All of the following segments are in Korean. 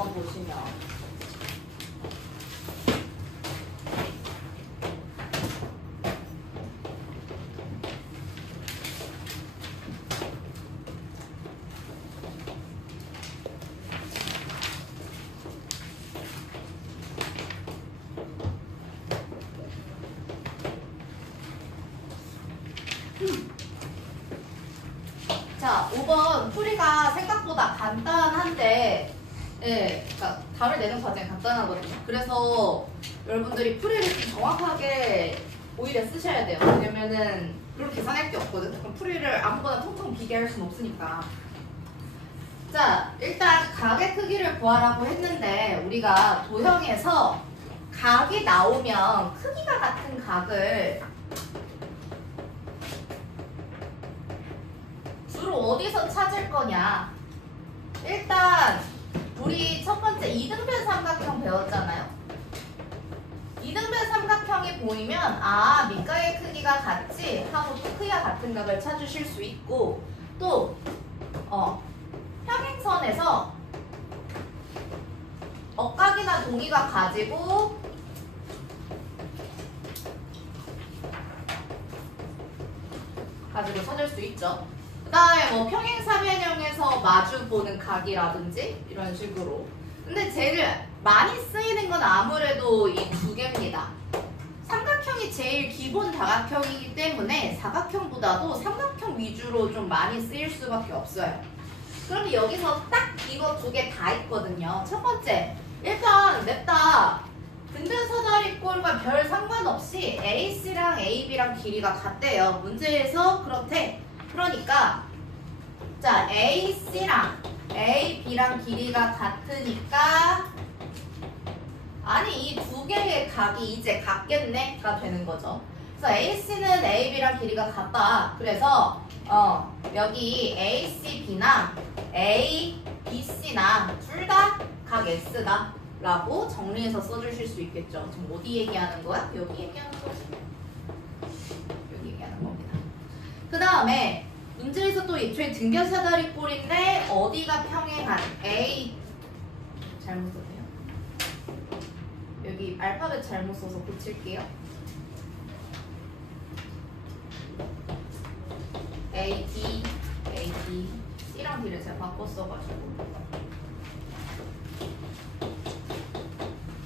한번 보시면 자, 5번 풀이가 생각보다 간단한데 예, 그러니까 답을 내는 과정이 간단하거든요. 그래서 여러분들이 풀이를 좀 정확하게 오히려 쓰셔야 돼요. 왜냐면은 별로 계산할 게 없거든. 그럼 풀이를 아무거나 통통 비교할 수는 없으니까. 자, 일단 각의 크기를 구하라고 했는데 우리가 도형에서 각이 나오면 크기가 같은 각을 주로 어디서 찾을 거냐? 일단 우리 첫 번째 이등변 삼각형 배웠잖아요. 이등변 삼각형이 보이면 아, 밑각의 크기가 같지 하고 또 크기가 같은 각을 찾으실 수 있고 또 평행선에서 억각이나 동의각 가지고 찾을 수 있죠. 그 다음에 뭐 평행사변형에서 마주 보는 각이라든지 이런 식으로. 근데 제일 많이 쓰이는 건 아무래도 이 두 개입니다. 삼각형이 제일 기본 다각형이기 때문에 사각형보다도 삼각형 위주로 좀 많이 쓰일 수밖에 없어요. 그러면 여기서 딱 이거 두 개 다 있거든요. 첫 번째, 일단 냅다 등변 사다리꼴과 별 상관없이 AC랑 AB랑 길이가 같대요. 문제에서 그렇대. 그러니까 자, AC랑 AB랑 길이가 같으니까 아니 이 두 개의 각이 이제 같겠네가 되는 거죠. 그래서 AC는 AB랑 길이가 같다. 그래서 여기 ACB나 ABC나 둘 다 각 S다 라고 정리해서 써주실 수 있겠죠. 지금 어디 얘기하는 거야? 여기 얘기하는 거지. 여기 얘기하는 겁니다. 그 다음에 문제에서 또 애초에 등변 사다리꼴인데 어디가 평행한 A 잘못 썼네요. 여기 알파벳 잘못 써서 고칠게요. A, D, A, D, C랑 D를 제가 바꿨어가지고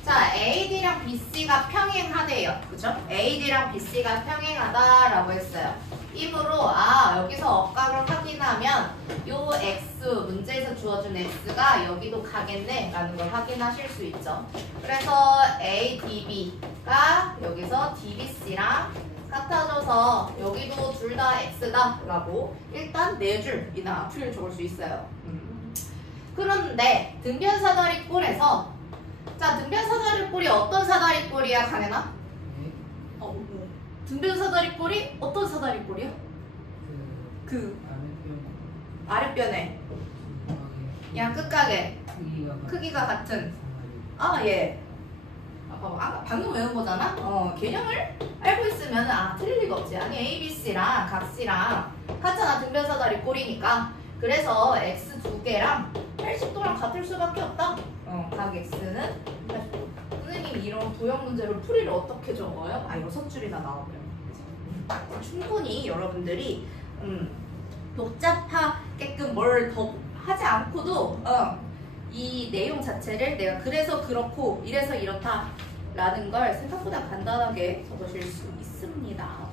자, AD랑 BC가 평행하대요. 그죠? AD랑 BC가 평행하다라고 했어요. 이므로 여기서 억각을 확인하면 요 X, 문제에서 주어준 X가 여기도 가겠네 라는 걸 확인하실 수 있죠. 그래서 ADB가 여기서 DBC랑 같아져서 여기도 둘 다 X다 라고 일단 4줄이나 풀이를 적을 수 있어요. 그런데 등변 사다리꼴에서 자, 등변 사다리꼴이 어떤 사다리꼴이야, 강현아? 등변 사다리꼴이 어떤 사다리꼴이야? 아랫변에 양 끝각에 크기가 같은 예. 방금 외운 거잖아? 개념을 알고 있으면 틀릴 리가 없지. 아니 ABC랑 각C랑 같잖아. 등변 사다리꼴이니까. 그래서 X 두 개랑 80도랑 같을 수밖에 없다. 각 X는 80도. 선생님 이런 도형 문제를 풀이를 어떻게 적어요? 6줄이나 나오면. 충분히 여러분들이 복잡하게끔 뭘 더 하지 않고도 이 내용 자체를 내가 그래서 그렇고 이래서 이렇다 라는 걸 생각보다 간단하게 적으실 수 있습니다.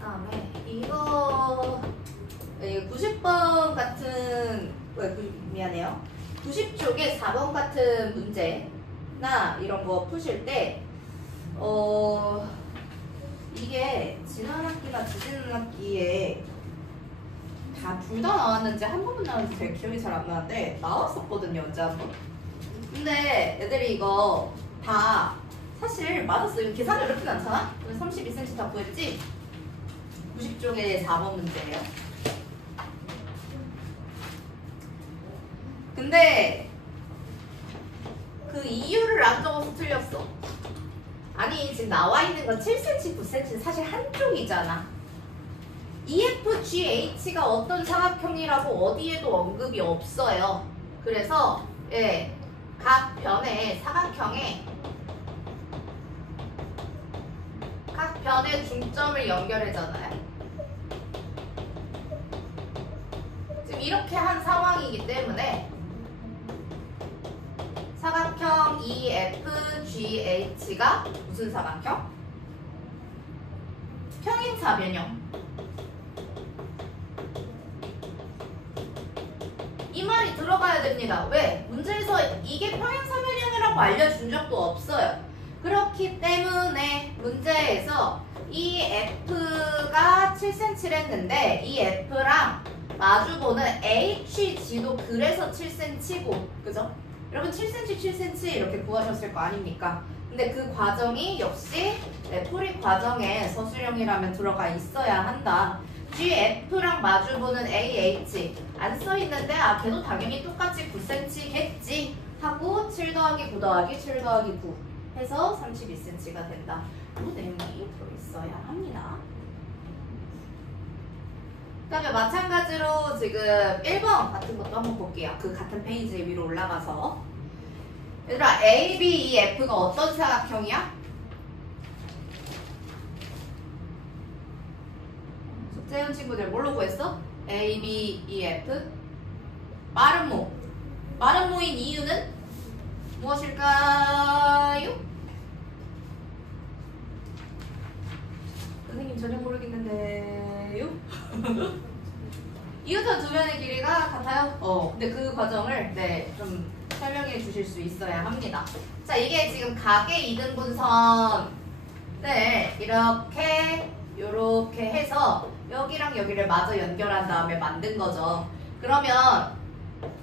다음에 이거 90번 같은 미안해요. 90쪽에 4번 같은 문제나 이런 거 푸실 때 이게 지난 학기나 지지난 학기에 둘 다 나왔는지 한 번만 나왔는지 제 기억이 잘 안 나는데 나왔었거든요. 언제 한 번. 근데 애들이 이거 다 사실 맞았어. 이거 계산이 어렵진 않잖아? 32cm 다 구했지? 90쪽에 4번 문제예요. 근데 그 이유를 안 적어서 틀렸어. 아니 지금 나와 있는 건 7cm, 9cm 사실 한쪽이잖아. EFGH가 어떤 사각형이라고 어디에도 언급이 없어요. 그래서 예, 각 변의 사각형에 각 변의 중점을 연결하잖아요. 지금 이렇게 한 상황이기 때문에 사각형 EFGH가 무슨 사각형? 평행사변형. 이 말이 들어가야 됩니다. 왜? 문제에서 이게 평행사변형이라고 알려준 적도 없어요. 그렇기 때문에 문제에서 이 F가 7cm를 했는데 이 F랑 마주보는 HG도 그래서 7cm고, 그죠? 여러분 7cm, 7cm 이렇게 구하셨을 거 아닙니까? 근데 그 과정이 역시 풀이 과정에 서술형이라면 들어가 있어야 한다. GF랑 마주보는 AH 안 써있는데 아 걔도 당연히 똑같이 9cm겠지 하고 7 더하기 9 더하기 7 더하기 9 해서 32cm가 된다. 그 내용이 들어있어야 합니다. 그 다음에 마찬가지로 지금 1번 같은 것도 한번 볼게요. 그 같은 페이지 위로 올라가서 얘들아 ABEF가 어떤 사각형이야? 숙제형 친구들 뭘로 구했어? ABEF 마름모. 마름모인 이유는 무엇일까요? 선생님 전혀 모르겠는데요? 이웃한 두 면의 길이가 같아요? 근데 그 과정을 좀 설명해 주실 수 있어야 합니다. 자, 이게 지금 각의 2등분선을 요렇게 해서 여기랑 여기를 마저 연결한 다음에 만든 거죠. 그러면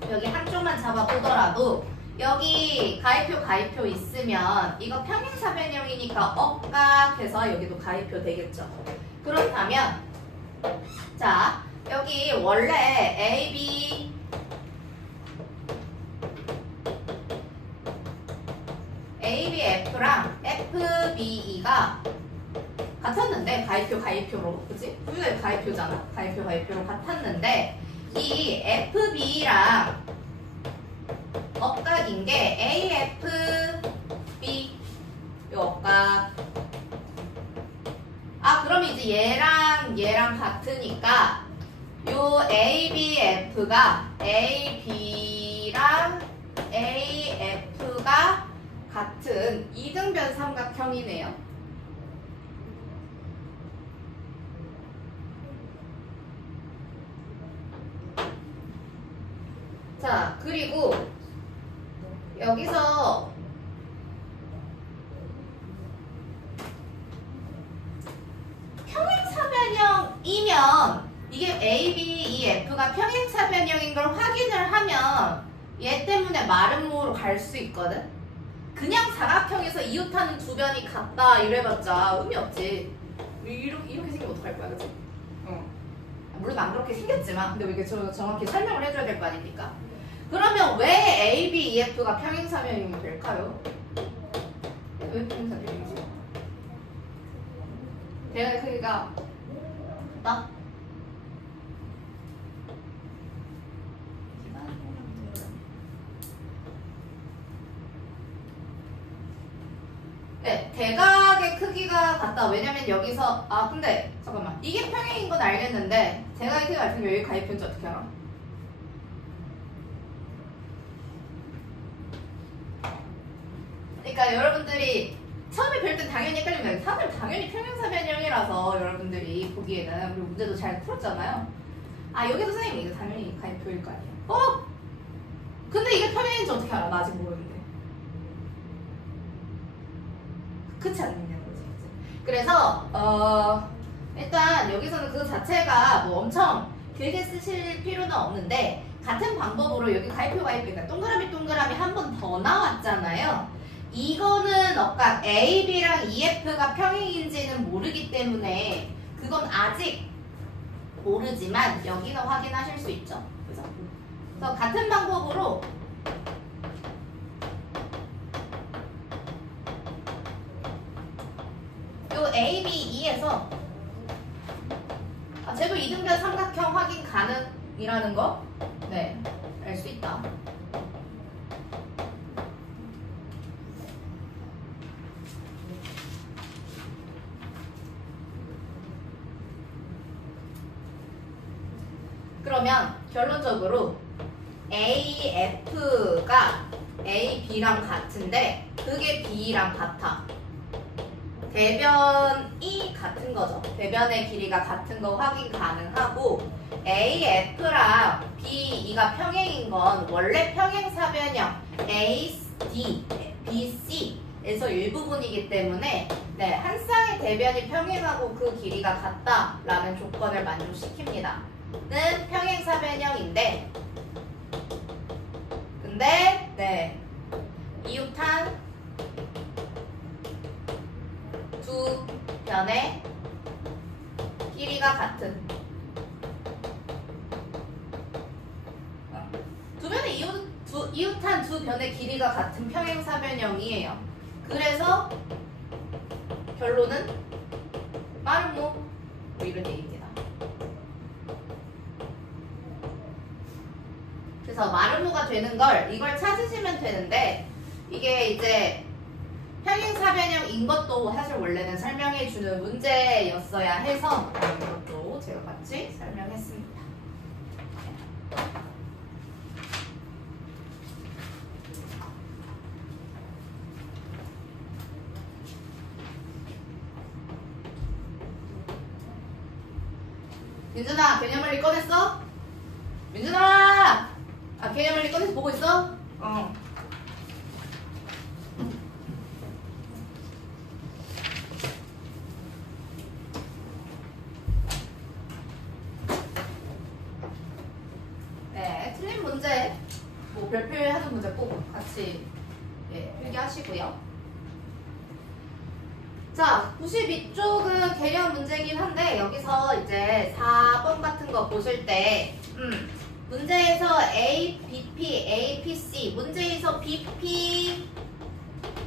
여기 한쪽만 잡아보더라도 여기 가위표 있으면 이거 평행사변형이니까 억각해서 여기도 가위표 되겠죠. 그렇다면 자 여기 원래 ABF랑 FBE가 같았는데 가위표로 그치? 분명히 가위표잖아. 가위표로 같았는데 이 FB랑 억각인 게 AFB 요 억각. 그럼 이제 얘랑 같으니까 요 ABF가 AB랑 AF가 같은 이등변 삼각형이네요. 자, 그리고 여기서 평행사변형이면 이게 ABEF가 평행사변형인 걸 확인을 하면 얘 때문에 마름모로 갈 수 있거든. 그냥 사각형에서 이웃하는 두 변이 같다 이래봤자 의미 없지. 이렇게 생기면 어떡할 거야, 그치? 물론 안 그렇게 생겼지만 근데 이게 정확히 설명을 해줘야 될 거 아닙니까? 그러면 왜 ABEF가 평행사변형이 될까요? 왜 평행사변형이지? 대각의 크기가 같다? 네, 대각의 크기가 같다. 왜냐면 여기서 근데 잠깐만 이게 평행인 건 알겠는데 대각의 크기가 같으면 여기 가위표인지 어떻게 알아? 그러니까 여러분들이 처음에 볼 땐 당연히 헷갈리면 사실 당연히 평행사변형이라서 여러분들이 보기에는 그리고 문제도 잘 풀었잖아요. 여기도 선생님 이거 당연히 가위표일 거 아니에요. 근데 이게 평행인지 어떻게 알아? 나 아직 모르는데. 그렇지 않느냐는 거지. 그래서 일단 여기서는 그 자체가 뭐 엄청 길게 쓰실 필요는 없는데 같은 방법으로 여기 가위표니까 동그라미 한 번 더 나왔잖아요. 이거는 억각 AB랑 EF가 평행인지는 모르기 때문에 그건 아직 모르지만 여기는 확인하실 수 있죠. 그죠? 그래서 같은 방법으로 ABE에서 제도 이등변 삼각형 확인 가능이라는 거 네, 알 수 있다. 그러면 결론적으로 AF가 AB랑 같은데 그게 B랑 같아. 대변이 같은 거죠. 대변의 길이가 같은 거 확인 가능하고 AF랑 BE가 평행인 건 원래 평행사변형 AD, BC에서 일부분이기 때문에 네, 한 쌍의 대변이 평행하고 그 길이가 같다라는 조건을 만족시킵니다. 는 평행사변형인데 근데 네, 이웃한 두 변의 길이가 같은 두 변의 이웃한 두 변의 길이가 같은 평행사변형이에요. 그래서 결론은 마름모 뭐 이런 얘기입니다. 그래서 마름모가 되는 걸 이걸 찾으시면 되는데 이게 이제 평행사변형인 것도 사실 원래는 설명해주는 문제였어야 해서 이것도 제가 같이 설명했습니다. 민준아, 개념원리 꺼냈어? 민준아! 개념원리 꺼내서 보고 있어? 네, 틀린 문제, 뭐 별표하는 문제 꼭 같이 필기하시고요. 자, 92쪽은 개념 문제긴 한데 여기서 이제 4번 같은 거 보실 때 문제에서 A, BP, A, PC 문제에서 BP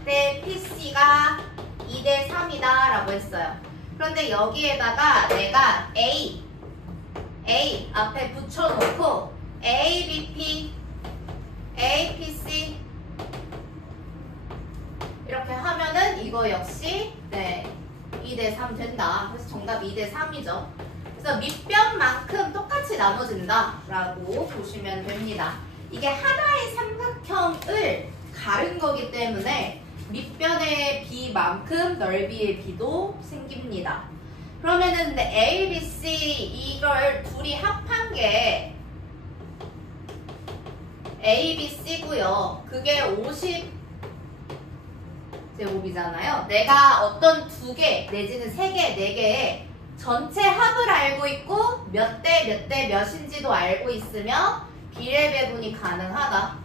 대 PC가 2대 3이다 라고 했어요. 그런데 여기에다가 내가 A 앞에 붙여놓고 A, BP, A, PC 이렇게 하면은 이거 역시 네 2대 3 된다. 그래서 정답 2대 3이죠. 그래서 밑변만큼 똑같이 나눠진다 라고 보시면 됩니다. 이게 하나의 삼각형을 가른 거기 때문에 밑변의 B만큼 넓이의 B도 생깁니다. 그러면은 근데 A, B, C 이걸 둘이 합한 게 A, B, C고요. 그게 50제곱이잖아요. 내가 어떤 두 개 내지는 세 개, 네 개의 전체 합을 알고 있고 몇 대 몇인지도 알고 있으면 비례 배분이 가능하다.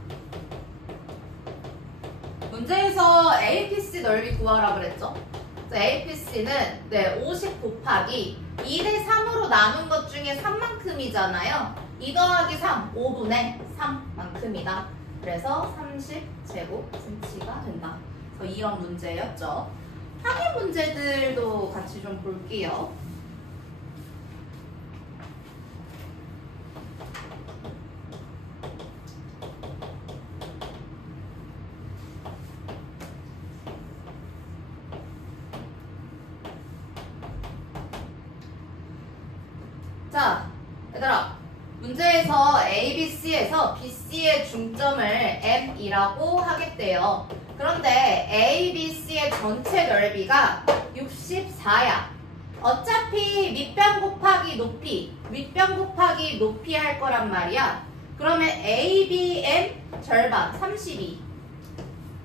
문제에서 APC 넓이 구하라 그랬죠? APC는 50 곱하기 2대 3으로 나눈 것 중에 3만큼이잖아요. 2 더하기 3, 5분의 3만큼이다. 그래서 30제곱cm가 된다. 그래서 이런 문제였죠. 확인 문제들도 같이 좀 볼게요. 자, 얘들아. 문제에서 ABC에서 BC의 중점을 M이라고 하겠대요. 그런데 ABC의 전체 넓이가 64야. 어차피 밑변 곱하기 높이, 밑변 곱하기 높이 할 거란 말이야. 그러면 ABM 절반 32.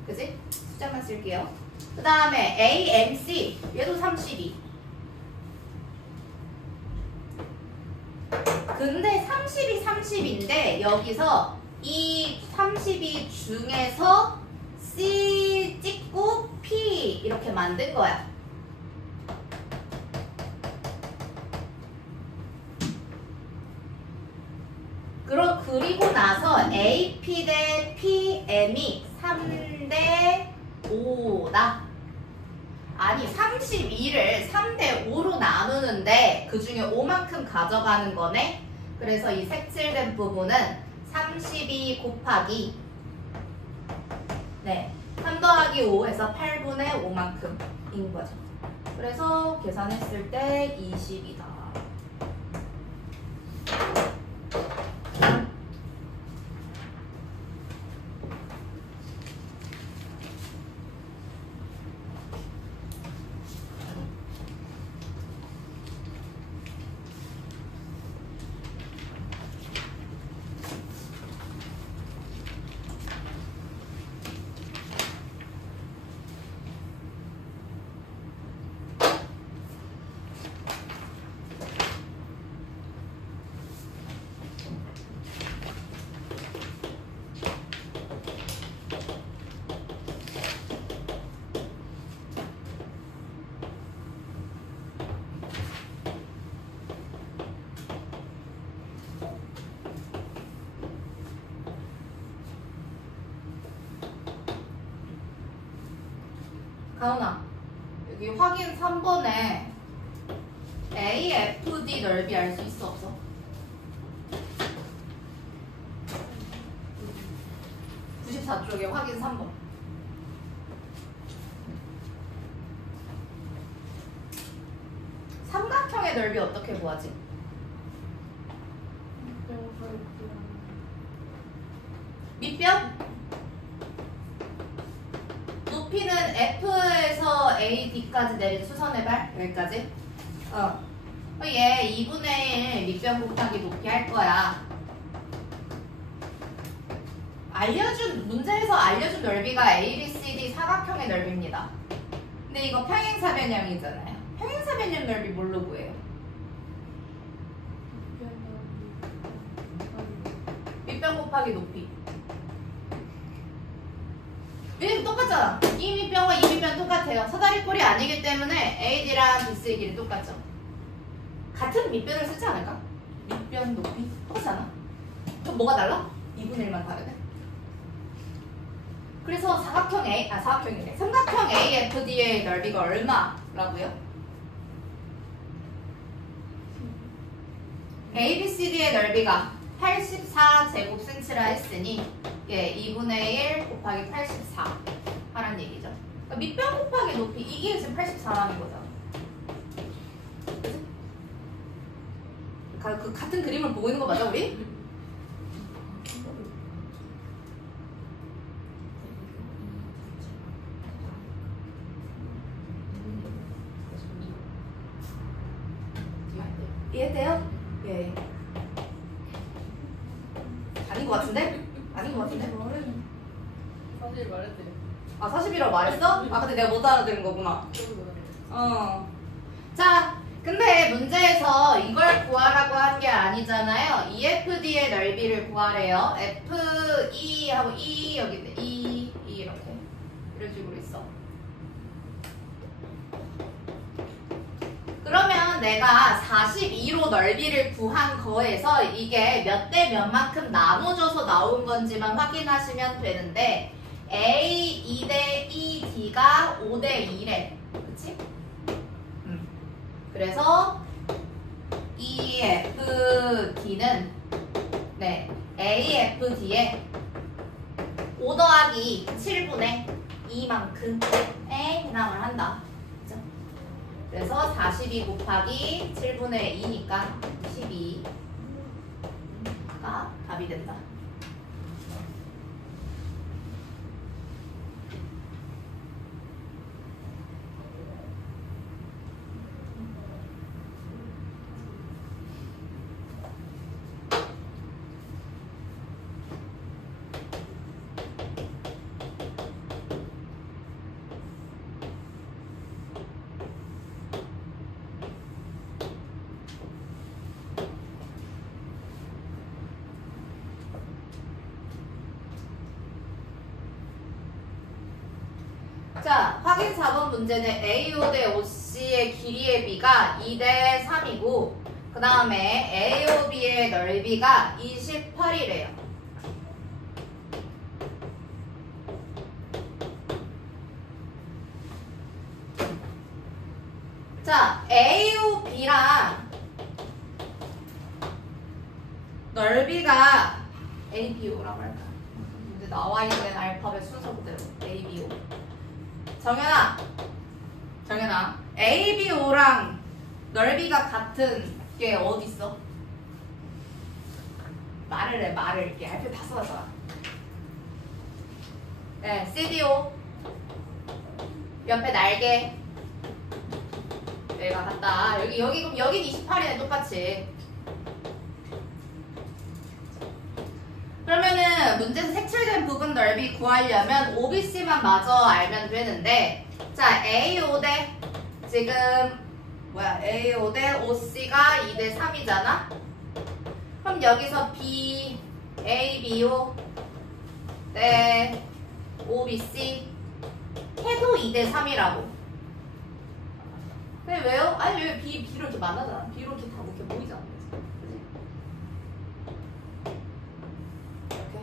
그지? 숫자만 쓸게요. 그 다음에 AMC 얘도 32. 근데 30이 30인데 여기서 이 32 중에서 C 찍고 P 이렇게 만든 거야. 그리고 나서 AP 대 PM이 3대 5다. 아니 32를 3대 5로 나누는데 그 중에 5만큼 가져가는 거네. 그래서 이 색칠된 부분은 32 곱하기 3 더하기 5 해서 8분의 5만큼인 거죠. 그래서 계산했을 때 20이다. 가은아, 여기 확인 3번에 AFD 넓이 알 수 있어 없어? (94쪽에) 확인 3번. 삼각형의 넓이 어떻게 구하지? 밑변? 높이는 F에서 AD까지 내린 수선의 발 여기까지. 얘 2분의 1 밑변 곱하기 높이 할 거야. 문제에서 알려준 넓이가 ABCD 사각형의 넓이입니다. 근데 이거 평행사변형이잖아요. 평행사변형 넓이 뭘로 구해요? 밑변 곱하기 높이. 얘는 똑같잖아. 이 밑변과 이 밑변 똑같아요. 사다리꼴이 아니기 때문에 AD랑 BC의 길이 똑같죠. 같은 밑변을 쓰지 않을까? 밑변 높이 똑같잖아. 그럼 뭐가 달라? 2분의 1만 다르네. 그래서 삼각형이네. 삼각형 AFD의 넓이가 얼마라고요? ABCD의 넓이가 84제곱센치라 했으니 2분의 1 곱하기 84 하란 얘기죠. 그러니까 밑변 곱하기 높이 이게 지금 84라는 거잖아. 그 같은 그림을 보고 있는 거 맞아 우리? 이해돼요? 예. 아닌 것 같은데? 아닌 것 같은데? 사실 말했대요. 아 40이라고 말했어? 아 근데 내가 못 알아들은 거구나. 자, 근데 문제에서 이걸 구하라고 한 게 아니잖아요. EFD의 넓이를 구하래요. FE 하고 E 여기 있네. E 이렇게 이런 식으로 있어. 그러면 내가 42로 넓이를 구한 거에서 이게 몇 대 몇만큼 나눠져서 나온 건지만 확인하시면 되는데 A 2대 2D가 5대 2래. 그치? 그래서 EFD는 AFD에 5 더하기 7분의 2만큼에 해당을 한다. 그죠? 그래서 42 곱하기 7분의 2니까 12가 답이 된다. 자, 확인 4번 문제는 AO 대 OC의 길이의 비가 2대 3이고 그 다음에 AOB의 넓이가 28이래요. 자, AO, B랑 넓이가 ABO라고 할까? 이제 나와 있는 알파벳 순서 그대로 ABO. 정연아, ABO랑 넓이가 같은 게 어디 있어? 말을 해, 말을. 이렇게 알파벳 다 써놨잖아. 네, CDO 옆에 날개. 여기가 같다. 여기 그럼 여긴 28이네, 똑같이. 그러면은 문제에서 색칠된 부분 넓이 구하려면 OBC만 마저 알면 되는데, 자, AO 대 지금 AO 대 OC가 2대 3이잖아? 그럼 여기서 B, A, BO 대 OBC 해도 2대 3이라고. 근데 왜요? 아니 왜 B로 이렇게 만나잖아. B로 이렇게 다 이렇게 보이잖아. 그치? 이렇게.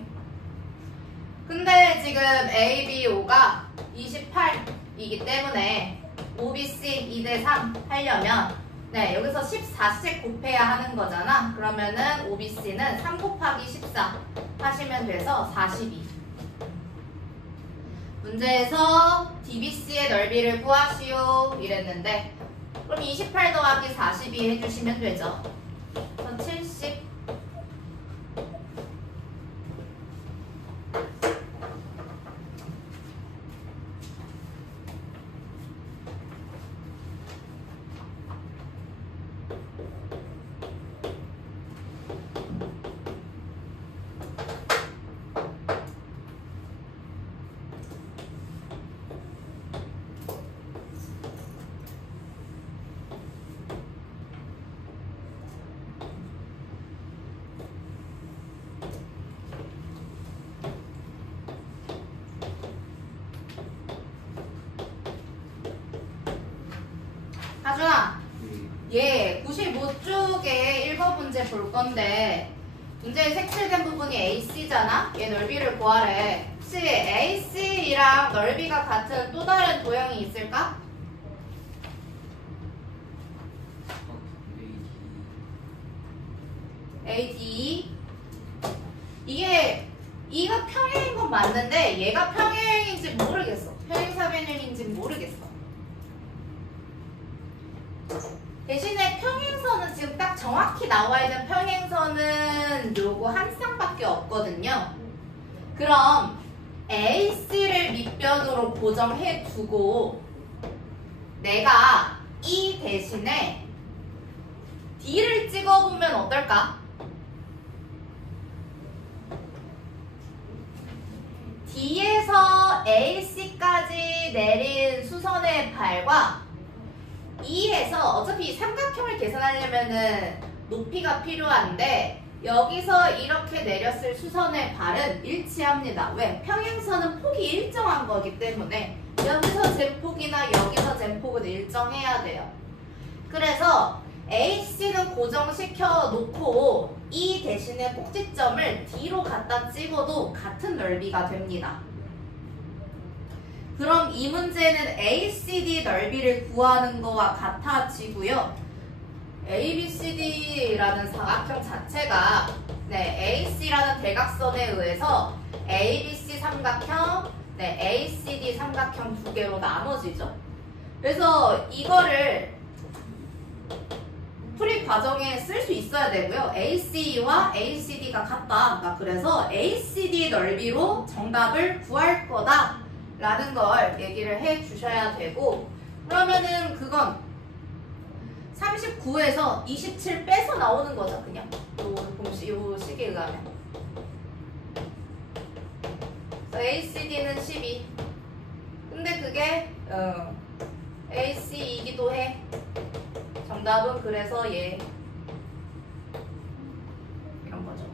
근데 지금 A, B, O가 28이기 때문에 OBC 2대 3 하려면 네, 여기서 14씩 곱해야 하는 거잖아. 그러면은 OBC는 3 곱하기 14 하시면 돼서 42. 문제에서 DBC의 넓이를 구하시오 이랬는데, 그럼 28 더하기 42 해주시면 되죠. 그럼 70. 하준아, 얘 95쪽에 1번 문제 볼 건데, 문제에 색칠된 부분이 AC잖아? 얘 넓이를 구하래. 혹시 AC랑 넓이가 같은 또 다른 도형이 있을까? AD. 이가 평행인 건 맞는데 얘가 평행인지 모르겠어. 평행사변형인지 모르겠어. 대신에 평행선은 지금 딱 정확히 나와 있는 평행선은 요거 한 쌍밖에 없거든요. 그럼 AC를 밑변으로 고정해 두고 내가 이 대신에 D를 찍어보면 어떨까? D에서 AC까지 내린 수선의 발과 E에서 어차피 삼각형을 계산하려면은 높이가 필요한데 여기서 이렇게 내렸을 수선의 발은 일치합니다. 왜? 평행선은 폭이 일정한 거기 때문에 여기서 젠폭이나 여기서 젠폭은 일정해야 돼요. 그래서 AC는 고정시켜 놓고 E 대신에 꼭지점을 D로 갖다 찍어도 같은 넓이가 됩니다. 그럼 이 문제는 ACD 넓이를 구하는 거와 같아지고요. ABCD라는 사각형 자체가 AC라는 대각선에 의해서 ABC 삼각형, ACD 삼각형 두 개로 나눠지죠. 그래서 이거를 풀이 과정에 쓸 수 있어야 되고요. AC와 ACD가 같다. 그래서 ACD 넓이로 정답을 구할 거다 라는 걸 얘기를 해 주셔야 되고, 그러면은 그건 39에서 27 빼서 나오는 거죠. 그냥 요 식에 의하면. 그래서 ACD는 12. 근데 그게 AC이기도 해. 정답은 그래서 얘 이런 거죠.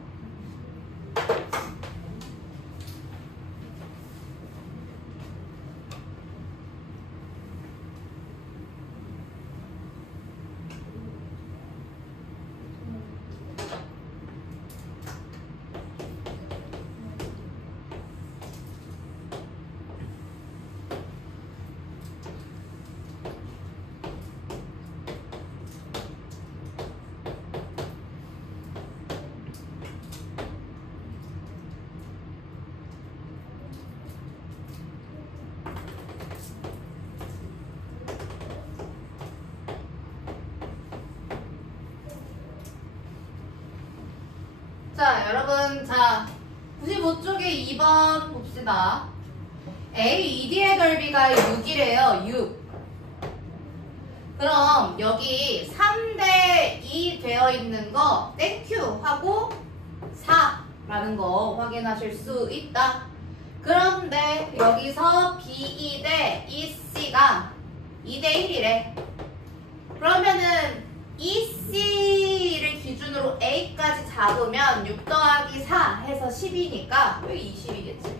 자, 여러분, 자, 95쪽에 2번 봅시다. AED의 넓이가 6이래요. 6. 그럼 여기 3대2 되어 있는 거 땡큐 하고 4라는 거 확인하실 수 있다. 그런데 여기서 BE 대 EC가 2대1이래. 그러면은 EC를 기준으로 A까지 잡으면 6 더하기 4 해서 10이니까 여기 20이겠지.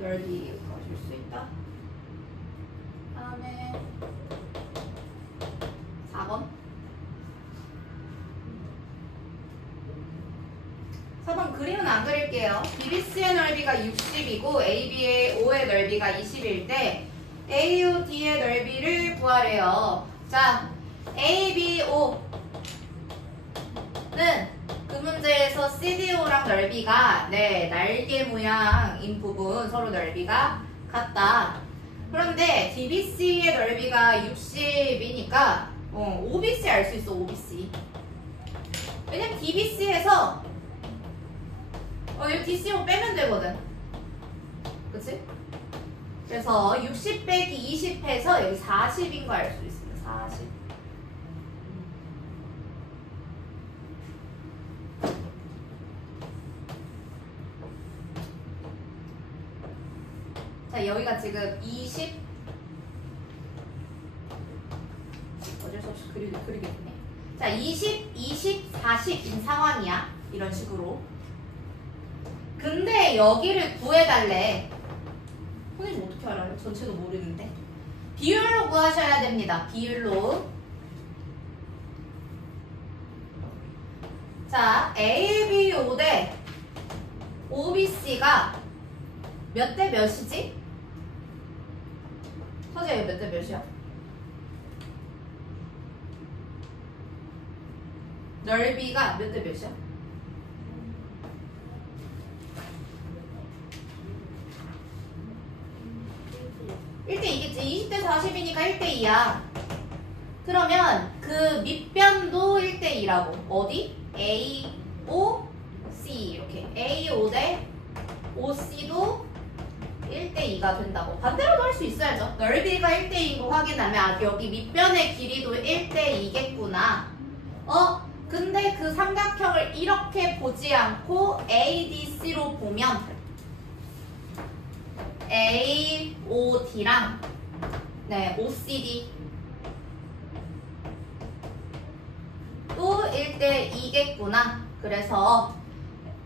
넓이 구하실 수 있다. 다음에 4번. 4번 그림은 안 그릴게요. BBC의 넓이가 60이고 AB의 O의 넓이가 20일 때 AOD의 넓이를 구하래요. 자, ABO는 그 문제에서 CDO랑 넓이가 날개 모양인 부분 서로 넓이가 같다. 그런데 DBC의 넓이가 60이니까 OBC 알 수 있어. OBC. 왜냐면 DBC에서 여기 DCO 빼면 되거든. 그치? 그래서 60 빼기 20 해서 여기 40인 거 알 수 있습니다. 40. 자, 여기가 지금 20. 어쩔 수 없이 그리겠네. 자, 20, 20, 40인 상황이야. 이런 식으로. 근데 여기를 구해달래. 선생님 어떻게 알아요? 전체도 모르는데. 비율로 구하셔야 됩니다. 비율로. 자, ABO 대 OBC가 몇 대 몇이지? 서재 몇 대 몇이야? 넓이가 몇 대 몇이야? 1대2겠지. 20대 40이니까 1대2야. 그러면 그 밑변도 1대2라고. 어디? A, O, C 이렇게. A, O 대 OC도 1대2가 된다고. 반대로도 할 수 있어야죠. 넓이가 1대2인 거 확인하면 여기 밑변의 길이도 1대2겠구나. 근데 그 삼각형을 이렇게 보지 않고 ADC로 보면 AOD랑 OCD 또 1대2겠구나. 그래서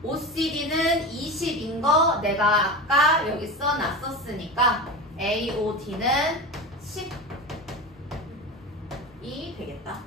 OCD는 20인 거 내가 아까 여기 써놨었으니까 AOD는 10이 되겠다.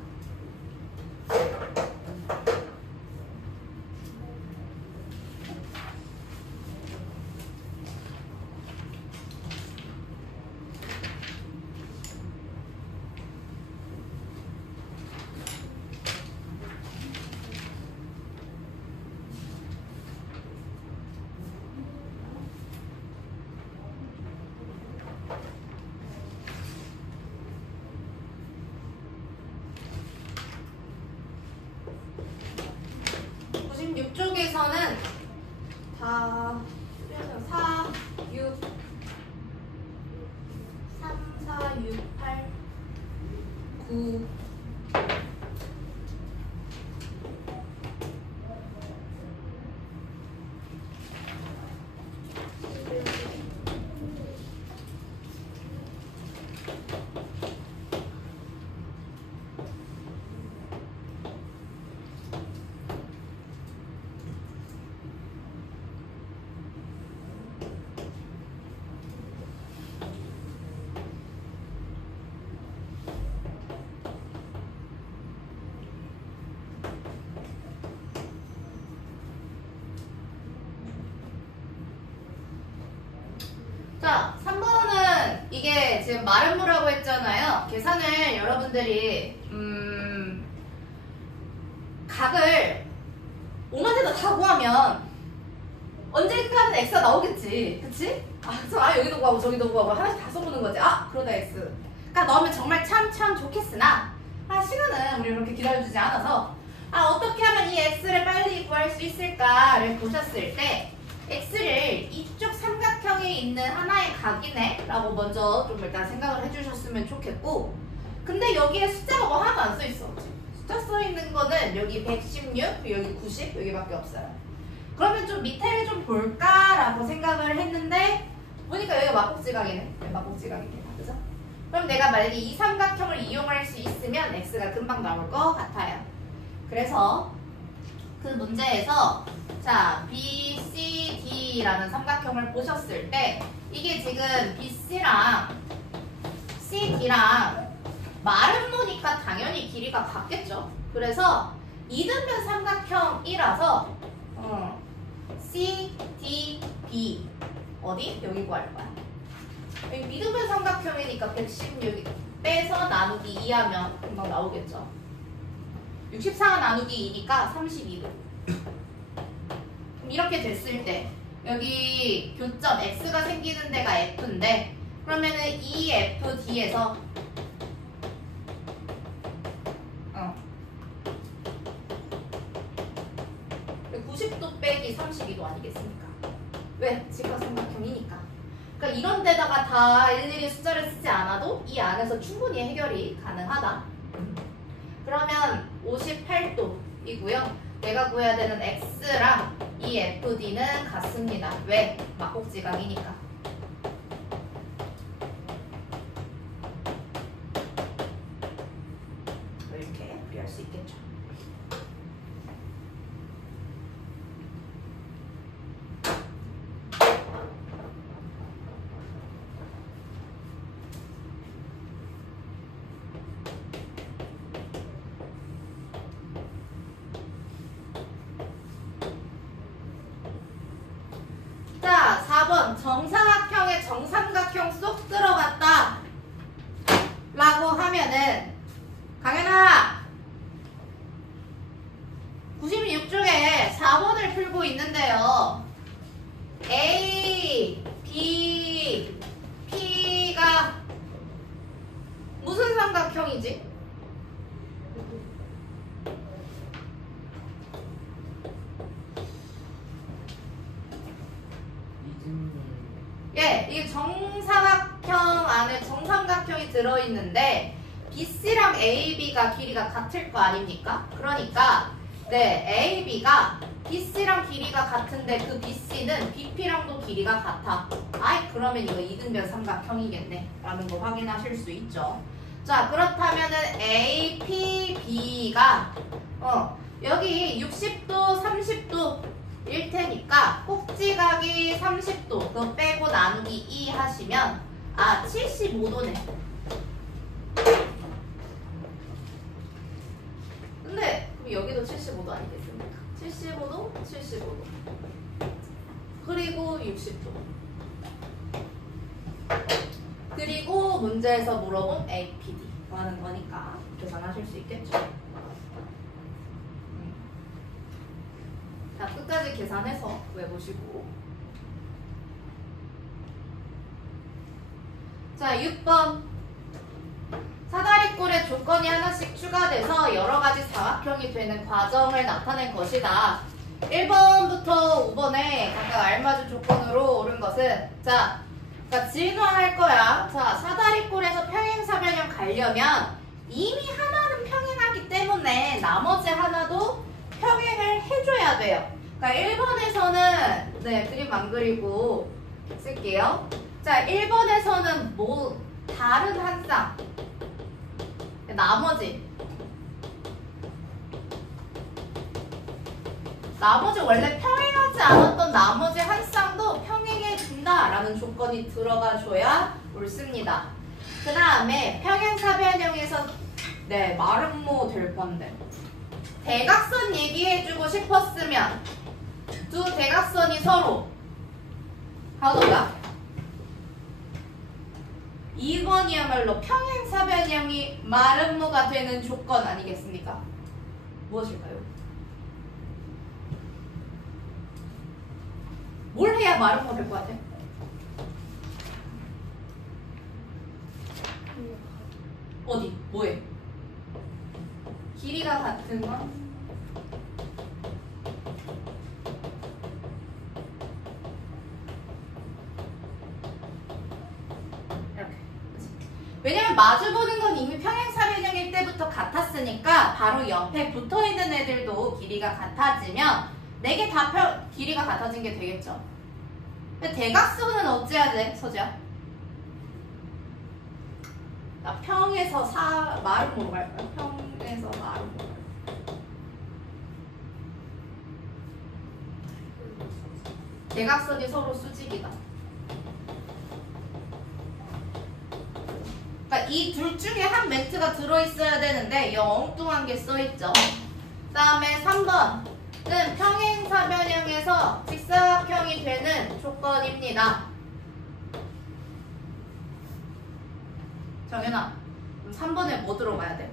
쪽에서는 다 4, 6, 3, 4, 6, 8, 9 자, 3번은 이게 지금 마름모라고 했잖아요. 계산을 여러분들이 각을 5만 대다 다 구하면 언젠가는 x가 나오겠지. 그치? 여기도 구하고 저기도 구하고 하나씩 다 써보는 거지. 그러다 x. 그러니까 넣으면 정말 참 좋겠으나 시간은 우리 그렇게 기다려주지 않아서 어떻게 하면 이 x를 빨리 구할 수 있을까를 보셨을 때 x를 이쪽 삼각형에 있는 하나의 각이네 라고 먼저 좀 일단 생각을 해주셨으면 좋겠고, 근데 여기에 숫자가 뭐 하나도 안 써있어. 숫자 써있는 거는 여기 116, 여기 90 여기밖에 없어요. 그러면 좀 밑에를 좀 볼까라고 생각을 했는데 보니까 여기가 막곡지각이네. 막곡지각입니다. 그죠? 그럼 내가 만약에 이 삼각형을 이용할 수 있으면 x가 금방 나올 것 같아요. 그래서 그 문제에서 자 BCD라는 삼각형을 보셨을 때 이게 지금 BC랑 CD랑 마름모니까 당연히 길이가 같겠죠. 그래서 이등변 삼각형이라서 CDB 어디? 여기 구할 거야. 여기 미등변 삼각형이니까 116 빼서 나누기 2하면 금방 나오겠죠. 64 나누기 2니까 32도. 이렇게 됐을 때 여기 교점 x가 생기는 데가 f인데 그러면은 이 FD에서 90도 빼기 32도 아니겠습니까? 왜? 직각삼각형이니까. 그러니까 이런 데다가 다 일일이 숫자를 쓰지 않아도 이 안에서 충분히 해결이 가능하다. 그러면 58도이고요. 내가 구해야 되는 x랑 이 FD는 같습니다. 왜? 막곡지각이니까. 이렇게 표현할 수 있겠죠. 자, 4번 정사각형에 정삼각형 쏙 들어갔다 라고 하면은 강연아 96쪽에 4번을 풀고 있는데요. A, B, P가 무슨 삼각형이지? 예, 이게 정사각형 안에 정삼각형이 들어있는데 BC랑 AB가 길이가 같을 거 아닙니까? 그러니까 네, AB가 BC랑 길이가 같은데 그 BC는 BP랑도 길이가 같아. 그러면 이거 이등변 삼각형이겠네 라는 거 확인하실 수 있죠. 자, 그렇다면은 APB가 여기 60도, 30도 일 테니까 꼭지각이 30도 그거 빼고 나누기 2 하시면 75도네. 근데 그럼 여기도 75도 아니겠습니까? 75도, 75도 그리고 60도 그리고 문제에서 물어본 APD 하는 거니까 계산하실 수 있겠죠. 자, 끝까지 계산해서 외우시고. 자, 6번 사다리꼴에 조건이 하나씩 추가돼서 여러가지 사각형이 되는 과정을 나타낸 것이다. 1번부터 5번에 각각 알맞은 조건으로 옳은 것은 자, 그러니까 진화할 거야. 자, 사다리꼴에서 평행사변형 가려면 이미 하나는 평행하기 때문에 나머지 하나도 평행을 해줘야 돼요. 그러니까 1번에서는 네, 그림 안 그리고 쓸게요. 자, 1번에서는 뭐 다른 한 쌍 나머지 원래 평행하지 않았던 나머지 한 쌍도 평행해준다라는 조건이 들어가줘야 옳습니다. 그 다음에 평행사변형에서 네, 마름모 될 건데 대각선 얘기해주고 싶었으면 두 대각선이 서로 가도가 2번이야말로 평행사변형이 마름모가 되는 조건 아니겠습니까? 무엇일까요? 뭘 해야 마름모 될 것 같아? 어디? 뭐해? 왜냐면 마주보는 건 이미 평행사변형일 때부터 같았으니까 바로 옆에 붙어있는 애들도 길이가 같아지면 4개 다 길이가 같아진 게 되겠죠. 근데 대각선은 어찌해야 돼, 서지야? 나 평에서 마름모로 갈 거야. 평에서 마름모로 갈 거야. 대각선이 서로 수직이다. 그러니까 이 둘 중에 한 멘트가 들어있어야 되는데 엉뚱한 게 써있죠. 그 다음에 3번은 평행사변형에서 직사각형이 되는 조건입니다. 정연아, 그럼 3번에 뭐 들어가야 돼?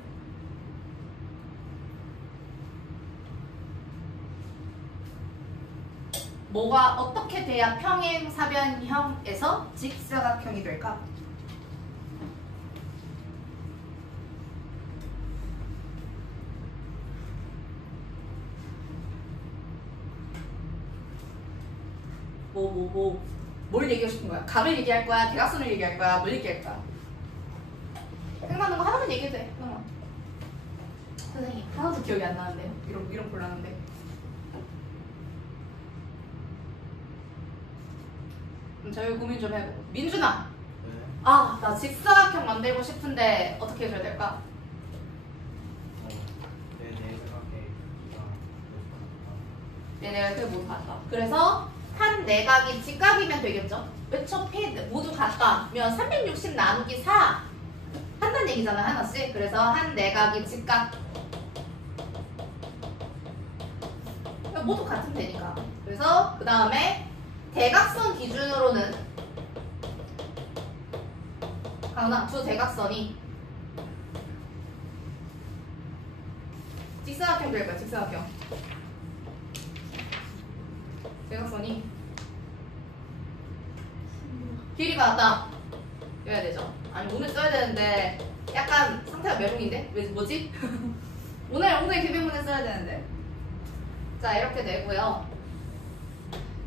뭐가 어떻게 돼야 평행사변형에서 직사각형이 될까? 뭘 얘기하고 싶은 거야? 각을 얘기할 거야? 대각선을 얘기할 거야? 뭘 얘기할 거야? 생각나는 거 하나만 얘기해도 돼. 하나만. 선생님, 하나도 기억이 안 나는데요? 이런 곤란한데. 저희 고민 좀 해보고. 민준아! 네. 아, 나 직사각형 만들고 싶은데 어떻게 해줘야 될까? 내 생각에 내가 그게 모두 같다. 그래서 한 내각이 직각이면 되겠죠? 어차피 모두 같다면 360 나누기 4 한다는 얘기잖아, 하나씩. 그래서 한 내각이 직각. 모두 같으면 되니까. 그래서 그 다음에 대각선 기준으로는 강나 두 대각선이 직사각형 될 거야, 직사각형. 대각선이 길이가 같다. 해야 되죠. 아니 오늘 써야 되는데 약간 상태가 메롱인데? 뭐지? 오늘 엉덩이 비빔문에 써야 되는데. 자, 이렇게 되고요.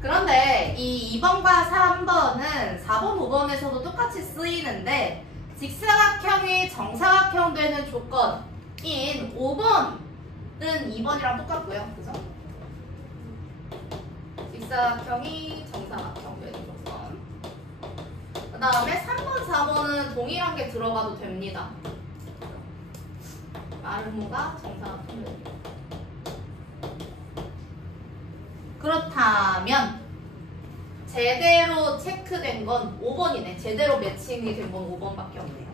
그런데 이 2번과 3번은 4번, 5번에서도 똑같이 쓰이는데 직사각형이 정사각형 되는 조건인 5번은 2번이랑 똑같고요. 그죠? 직사각형이 정사각형 되는 조건. 그 다음에 3번, 4번은 동일한 게 들어가도 됩니다. 마름모가 정사각형 됩니다. 그렇다면 제대로 체크된 건 5번이네. 제대로 매칭이 된 건 5번밖에 없네요.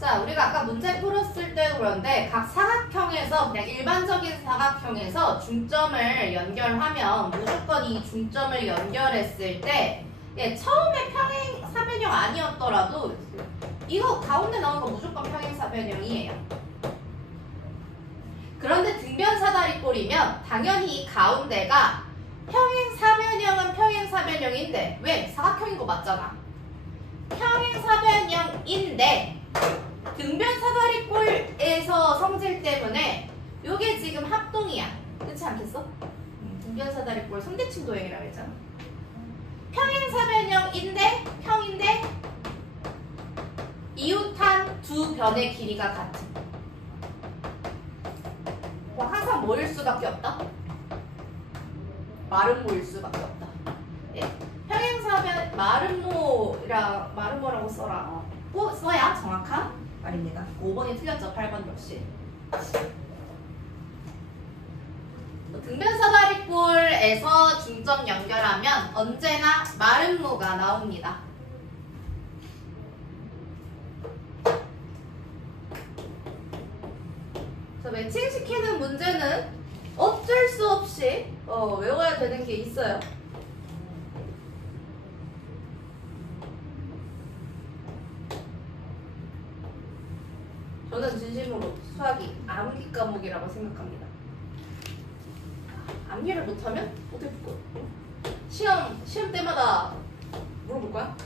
자, 우리가 아까 문제 풀었을 때도 그런데 각 사각형에서 그냥 일반적인 사각형에서 중점을 연결하면 무조건 이 중점을 연결했을 때 처음에 평행사변형 아니었더라도 이거 가운데 나온 거 무조건 평행사변형이에요. 그런데 등변사다리꼴이면 당연히 이 가운데가 평행사변형은 평행사변형인데 왜? 사각형인 거 맞잖아. 평행사변형인데 등변사다리꼴에서 성질 때문에 요게 지금 합동이야. 그렇지 않겠어? 등변사다리꼴 상대칭 도형이라고 했잖아. 평행사변형인데 평인데 이웃한 두 변의 길이가 같은. 항상 뭐일 수밖에 없다? 마름모일 수밖에 없다. 예. 평행사변 마름모라고 써라. 써야 정확한 말입니다. 5번이 틀렸죠. 8번 역시. 등변사다리꼴에서 중점 연결하면 언제나 마름모가 나옵니다. 매칭시키는 문제는 어쩔 수 없이 외워야 되는 게 있어요. 저는 진심으로 수학이 암기 과목이라고 생각합니다. 암기를 못하면 어떻게 시험 때마다 물어볼 거야?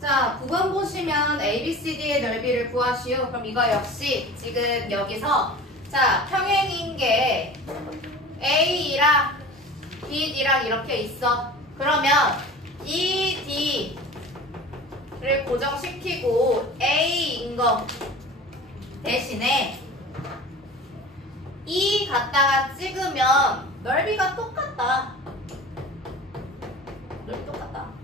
자, 9번 보시면 ABCD의 넓이를 구하시오. 그럼 이거 역시 지금 여기서 자, 평행인 게 A랑 BD랑 이렇게 있어. 그러면 이 D를 고정시키고 A인 거 대신에 E 갖다가 찍으면 넓이가 똑같다. 넓이 똑같다.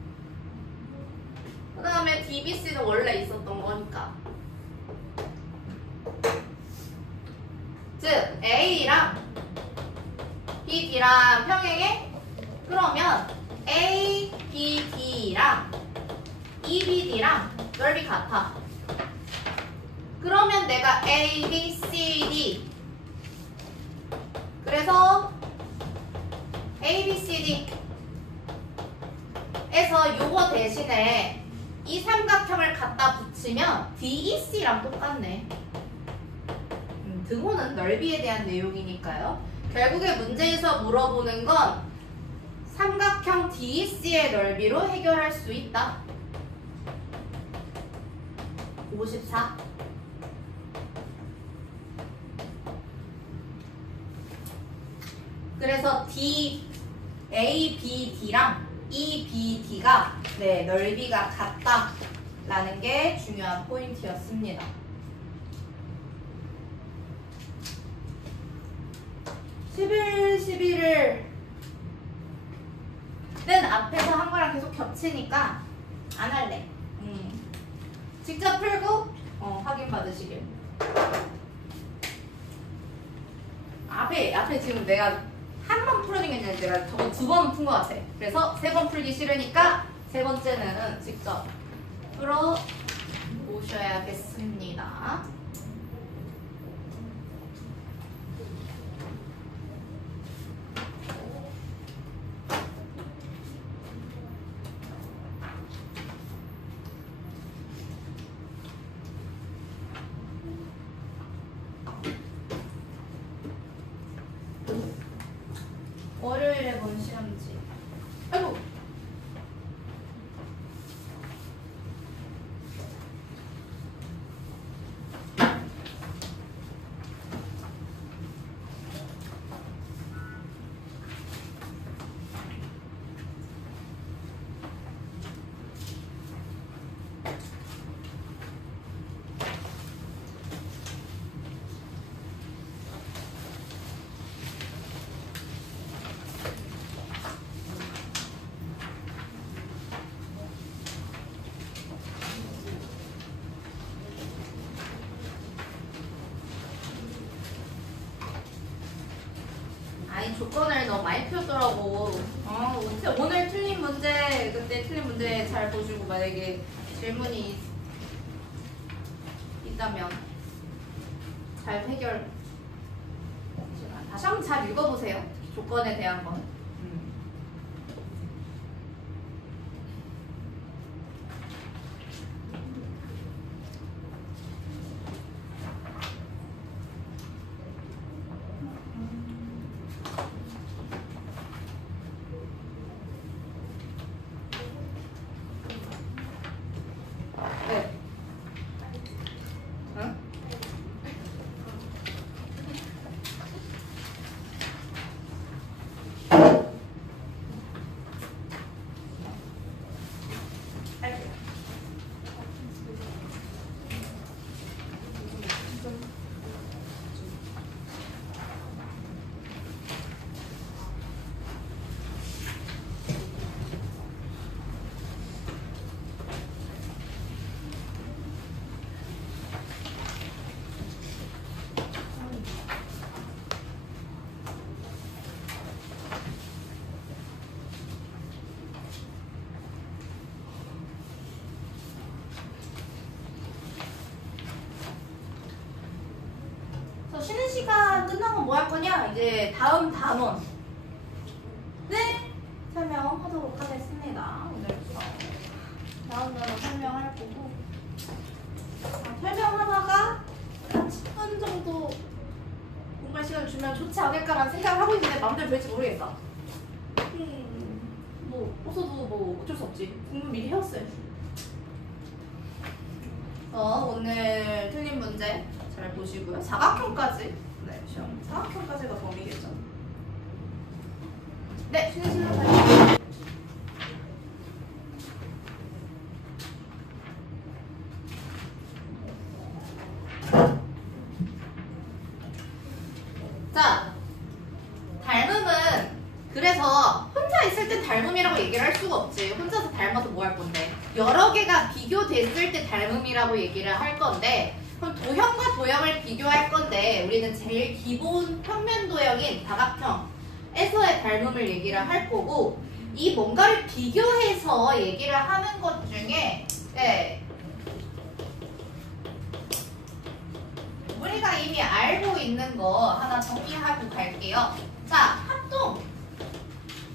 그 다음에 DBC는 원래 있었던 거니까. 즉 A랑 BD랑 평행해? 그러면 ABD랑 EBD랑 넓이 같아. 그러면 내가 ABCD 그래서 ABCD에서 요거 대신에 이 삼각형을 갖다 붙이면 DEC랑 똑같네. 등호는 넓이에 대한 내용이니까요. 결국에 문제에서 물어보는 건 삼각형 DEC의 넓이로 해결할 수 있다. 54. 그래서 ABD랑 EBD가 네, 넓이가 같다라는 게 중요한 포인트였습니다. 11은 앞에서 한 거랑 계속 겹치니까 안 할래. 직접 풀고 확인 받으시길. 앞에 지금 내가 한 번 풀어낸 게 아니라 내가 저거 2번 푼 것 같아. 그래서 3번 풀기 싫으니까 3번째는 직접 풀어 보셔야겠습니다. 월요일에 본 시험지. 아이고. 아니 조건을 너무 많이 펴더라고. 오늘 틀린 문제, 그때 틀린 문제 잘 보시고 만약에 질문이 있다면 잘 해결. 다시 한번 잘 읽어보세요. 조건에 대한 건. 네. 응? 시간 끝나고 뭐 할 거냐? 이제 다음 단원 설명하도록 하겠습니다. 오늘부터 다음 단원 설명할 거고, 설명하다가 한 10분 정도 공부할 시간을 주면 좋지 않을까라는 생각을 하고 있는데 마음대로 될지 모르겠다. 뭐 없어도 뭐 어쩔 수 없지. 공부 미리 해왔어야지. 오늘 틀린 문제 잘 보시고요. 사각형까지. 네, 시험 사각형까지가 범위겠죠. 네, 쉬는 시간 가요. 자, 닮음은 그래서 혼자 있을 땐 닮음이라고 얘기를 할 수가 없지. 혼자서 닮아서 뭐 할 건데. 여러 개가 비교됐을 때 닮음이라고 얘기를 할 건데, 그럼 도형과 도형을 비교할 건데 우리는 제일 기본 평면 도형인 다각형에서의 닮음을 얘기를 할 거고, 이 뭔가를 비교해서 얘기를 하는 것 중에 우리가 이미 알고 있는 거 하나 정리하고 갈게요. 자, 합동.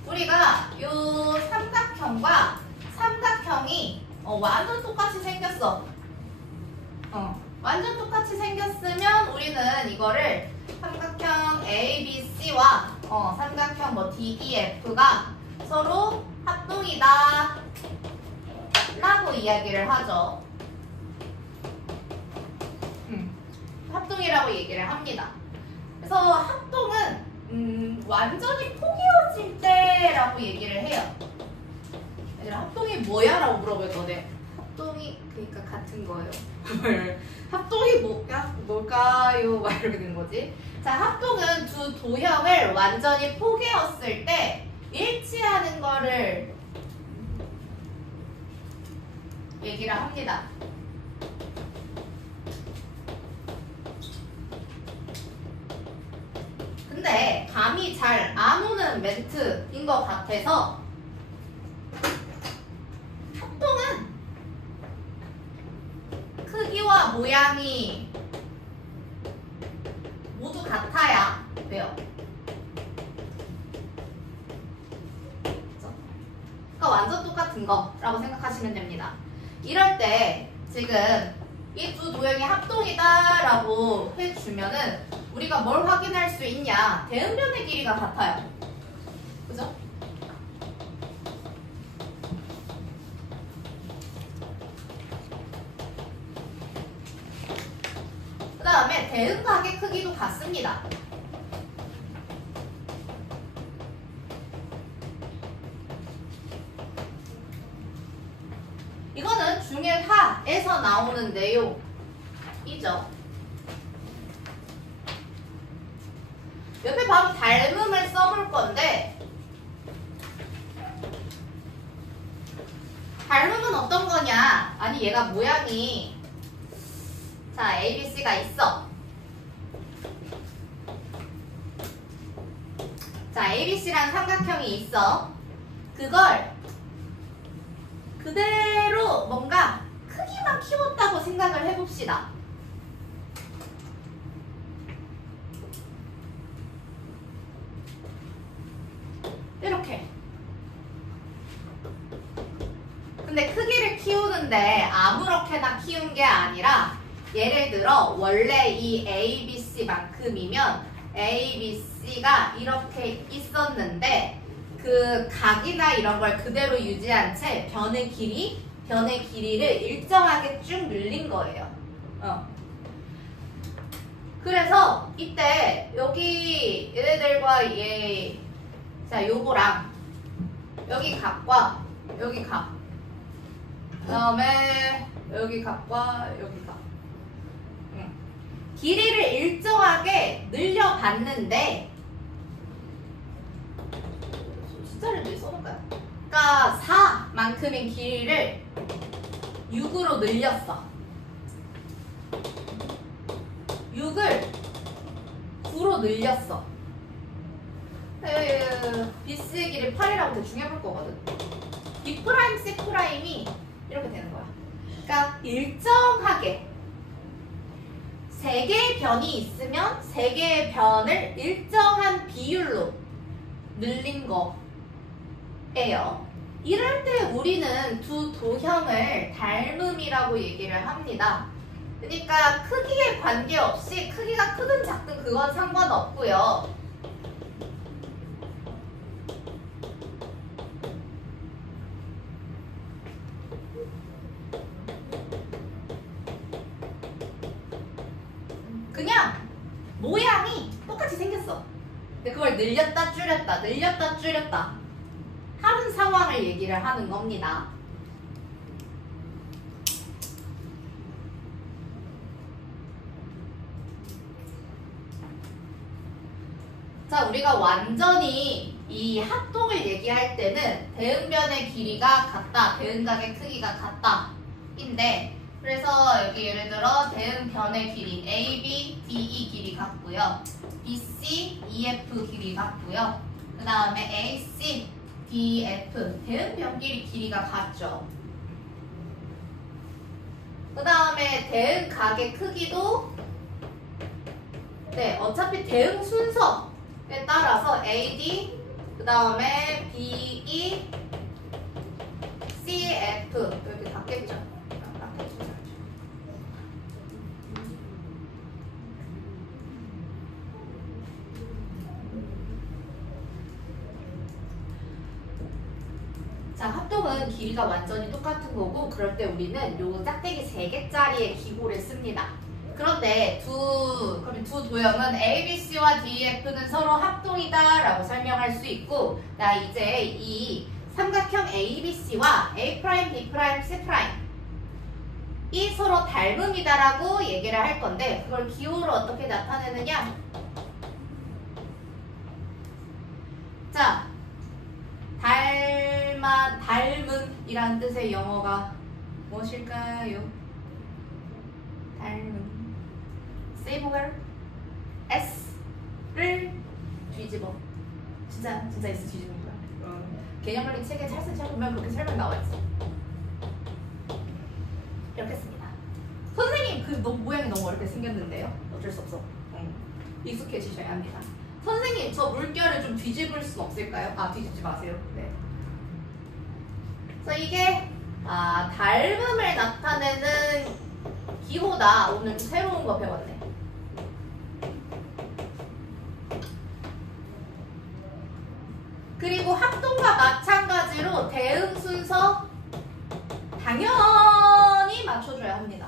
우리가 요 삼각형과 삼각형이 완전 똑같이 생겼어. 완전 똑같이 생겼으면 우리는 이거를 삼각형 ABC와 삼각형 뭐 DEF가 서로 합동이다 라고 이야기를 하죠. 합동이라고 얘기를 합니다. 그래서 합동은 완전히 포개어질 때라고 얘기를 해요. 얘들아, 합동이 뭐야? 라고 물어볼 거네. 합동이 그러니까 같은 거예요. 합동이 뭘까요? 막 이렇게 된 거지. 자, 합동은 두 도형을 완전히 포개었을 때 일치하는 거를 얘기를 합니다. 근데 감이 잘 안 오는 멘트인 것 같아서, 합동은 크기와 모양이 모두 같아야 돼요. 그러니까 완전 똑같은 거라고 생각하시면 됩니다. 이럴 때 지금 이 두 도형이 합동이다 라고 해주면은 우리가 뭘 확인할 수 있냐? 대응변의 길이가 같아요. 그죠? 그 다음에 대응각의 크기도 같습니다. 이거는 중일하에서 나오는 내용이죠. 옆에 바로 닮음을 써볼 건데, 닮음은 어떤 거냐? 아니, 얘가 모양이, 자, ABC가 있어. 자, ABC라는 삼각형이 있어. 그걸 그대로 뭔가 크기만 키웠다고 생각을 해봅시다. 이렇게. 근데 크기를 키우는데 아무렇게나 키운 게 아니라, 예를 들어 원래 이 ABC만큼이면 ABC가 이렇게 있었는데 그 각이나 이런 걸 그대로 유지한 채 변의 길이를 일정하게 쭉 늘린 거예요. 그래서 이때 여기 얘네들과 자, 요거랑 여기 각과 여기 각, 그 다음에 여기 각과 여기 각, 길이를 일정하게 늘려봤는데, 숫자를 늘 써볼까요? 그러니까 4만큼의 길이를 6으로 늘렸어. 6을 9로 늘렸어. BC의 길이 8이라고 대충 해볼 거거든. B', C'이 이렇게 되는 거야. 그러니까 일정하게 세 개의 변이 있으면 세 개의 변을 일정한 비율로 늘린 거예요. 이럴 때 우리는 두 도형을 닮음이라고 얘기를 합니다. 그러니까 크기에 관계없이 크기가 크든 작든 그건 상관없고요. 그냥 모양이 똑같이 생겼어. 근데 그걸 늘렸다 줄였다 하는 상황을 얘기를 하는 겁니다. 자, 우리가 완전히 이 합동을 얘기할 때는 대응변의 길이가 같다, 대응각의 크기가 같다 인데, 그래서 여기 예를 들어 대응변의 길이 AB, DE 길이 같고요, BC, EF 길이 같고요, 그 다음에 AC, DF 대응변 길이가 같죠. 그 다음에 대응각의 크기도 네, 어차피 대응 순서에 따라서 AD, 그 다음에 BE, CF 이렇게 같겠죠. 자, 합동은 길이가 완전히 똑같은 거고, 그럴 때 우리는 요 짝대기 3개짜리의 기호를 씁니다. 그런데 그럼 두 도형은 ABC와 DEF는 서로 합동이다 라고 설명할 수 있고, 나 이제 이 삼각형 ABC와 A', B', C' 이 서로 닮음이다 라고 얘기를 할 건데, 그걸 기호로 어떻게 나타내느냐? 자, 닮은이란 뜻의 영어가 무엇일까요? 닮은 similar S를 뒤집어. 진짜 S 뒤집는 거야. 개념관리 책에 찰싹 보면 그렇게 설명 나와 있어. 이렇게 씁니다. 선생님, 그 모양이 너무 어렵게 생겼는데요? 어쩔 수 없어. 익숙해지셔야 합니다. 선생님, 저 물결을 좀 뒤집을 순 없을까요? 아, 뒤집지 마세요. 네. 그래서 이게 닮음을 나타내는 기호다. 오늘 좀 새로운 거 배웠네. 그리고 합동과 마찬가지로 대응 순서 당연히 맞춰줘야 합니다.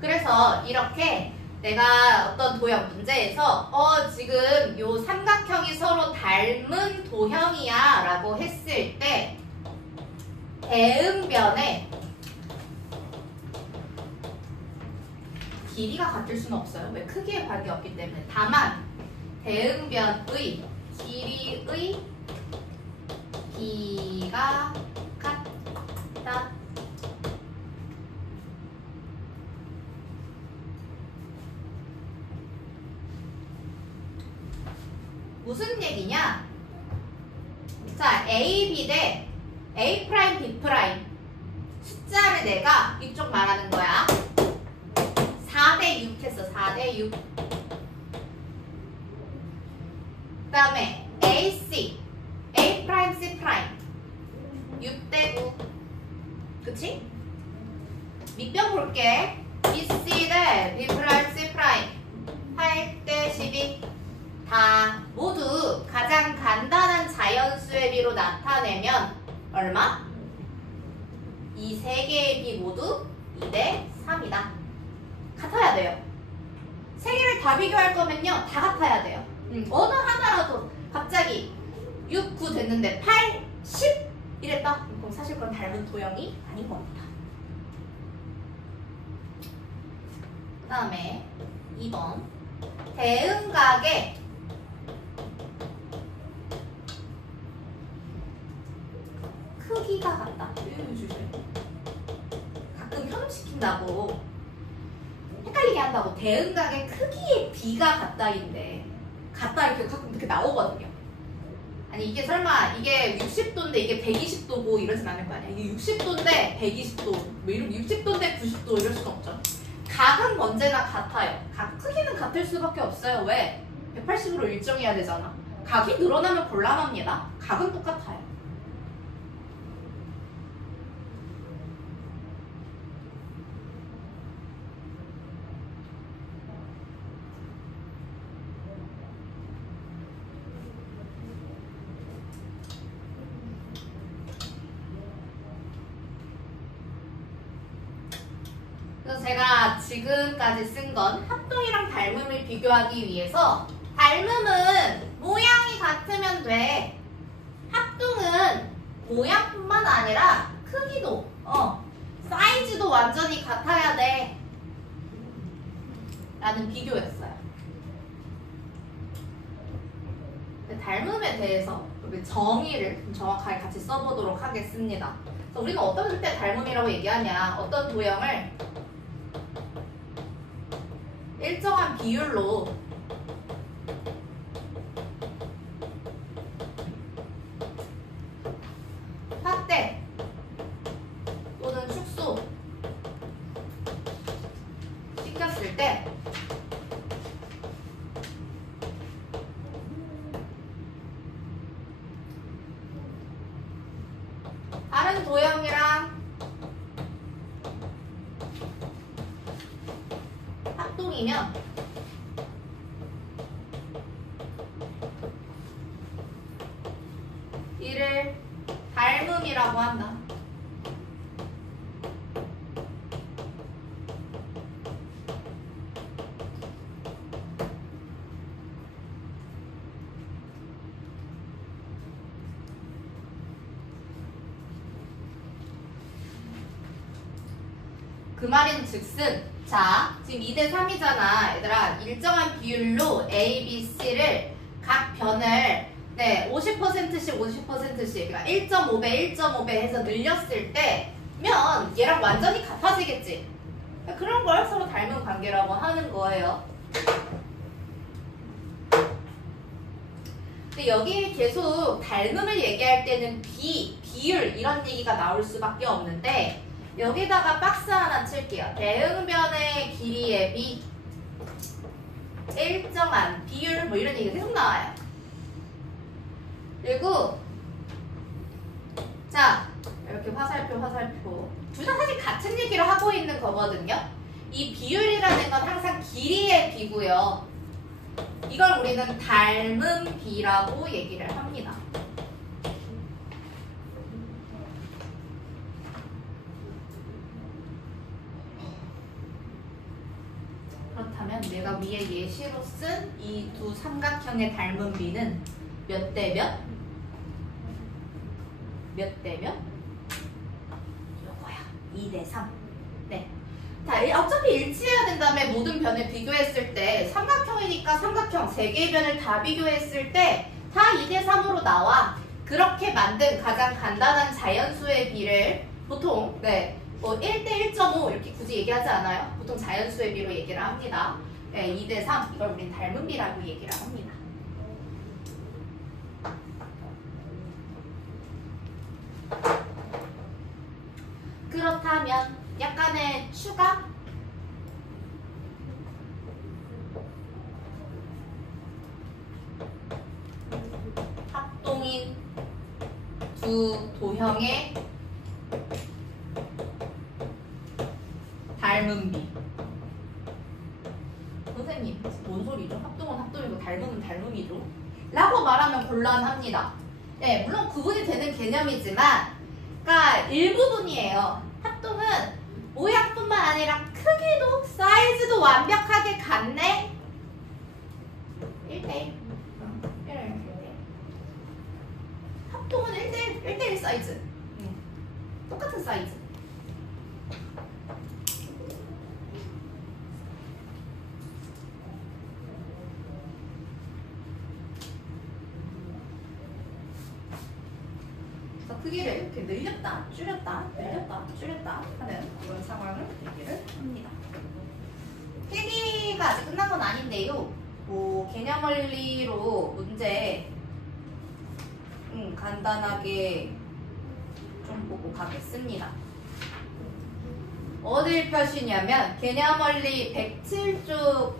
그래서 이렇게 내가 어떤 도형 문제에서 지금 요 삼각형이 서로 닮은 도형이야 라고 했을 때 대응변의 길이가 같을 수는 없어요. 왜? 크기에 관계없기 때문에. 다만 대응변의 길이의 B가 같다. 무슨 얘기냐? 자, AB 대 A', B'. 숫자를 내가 이쪽 말하는 거야. 4대 6 했어. 4대 6. 그 다음에 AC, A', C'. 6대 9. 그치? 밑변 볼게. BC 대 B', C'. 8대 12. 다 모두 가장 간단한 자연수의 비로 나타내면 얼마? 이 세 개의 비 모두 2대 3이다. 같아야 돼요. 세 개를 다 비교할 거면요, 다 같아야 돼요. 어느 하나라도 갑자기 6, 9 됐는데 8, 10 이랬다? 그럼 사실 그건 닮은 도형이 아닌 겁니다. 그 다음에 2번 대응각의 크기가 같다. 가끔 현혹시킨다고. 얘기한다고 대응각의 크기의 비가 같다인데 같다 이렇게 가끔 이렇게 나오거든요. 아니 이게 설마 이게 60도인데 이게 120도고 이러진 않을 거 아니야. 이게 60도인데 120도, 뭐 이런 60도인데 90도 이럴 수는 없죠. 각은 언제나 같아요. 각 크기는 같을 수밖에 없어요. 왜? 180으로 일정해야 되잖아. 각이 늘어나면 곤란합니다. 각은 똑같아요. 그래서 제가 지금까지 쓴 건 합동이랑 닮음을 비교하기 위해서 닮음은 모양이 같으면 돼. 합동은 모양뿐만 아니라 크기도, 사이즈도 완전히 같아야 돼. 라는 비교였어요. 닮음에 대해서 정의를 좀 정확하게 같이 써보도록 하겠습니다. 그래서 우리는 어떤 때 닮음이라고 얘기하냐. 어떤 도형을 일정한 비율로 확대 또는 축소 시켰을 때 다른 도형이랑 합동이면 이를 닮음이라고 한다. 그 말인 즉슨 자 지금 2대 3이잖아 얘들아. 일정한 비율로 A, B, C를 각 변을 50%씩 50%씩 그러니까 1.5배 1.5배 해서 늘렸을 때면 얘랑 완전히 같아지겠지. 그런 걸 서로 닮은 관계라고 하는 거예요. 근데 여기 계속 닮음을 얘기할 때는 비율 이런 얘기가 나올 수밖에 없는데 여기다가 박스 하나 칠게요. 대응변의 길이의 비 일정한 비율 뭐 이런 얘기가 계속 나와요. 그리고 자 이렇게 화살표 둘 다 사실 같은 얘기를 하고 있는 거거든요. 이 비율이라는 건 항상 길이의 비고요. 이걸 우리는 닮은 비라고 얘기를 합니다. 그렇다면 내가 위에 예시로 쓴 이 두 삼각형의 닮은 비는 몇 대 몇? 몇 대 몇? 이거야. 2대 3. 네. 자, 어차피 일치해야 된다며 모든 변을 비교했을 때 삼각형이니까 삼각형 3개의 변을 다 비교했을 때 다 2대 3으로 나와. 그렇게 만든 가장 간단한 자연수의 비를 보통 뭐 1대 1.5 이렇게 굳이 얘기하지 않아요. 보통 자연수의 비로 얘기를 합니다. 2대 3 이걸 우린 닮은 비라고 얘기를 합니다. 그렇다면 약간의 추가? 합동인 두 도형의 닮은 비. 선생님, 뭔 소리죠? 합동은 합동이고 닮음은 닮음이죠? 라고 말하면 곤란합니다. 네, 물론 구분이 되는 개념이지만 그러니까 일부분이에요. 합동은 모양뿐만 아니라 크기도 사이즈도 완벽하게 같네. 1대1. 합동은 1대1 사이즈. 똑같은 사이즈. 크기를 이렇게 늘렸다, 줄였다, 늘렸다, 줄였다 하는 그런 상황을 얘기를 합니다. 필기가 아직 끝난 건 아닌데요. 개념 원리로 문제 간단하게 좀 보고 가겠습니다. 어딜 펴시냐면 개념 원리 107쪽을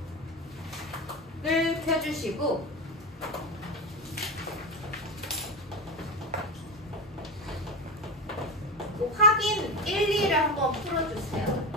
펴주시고 확인 1, 2를 한번 풀어주세요.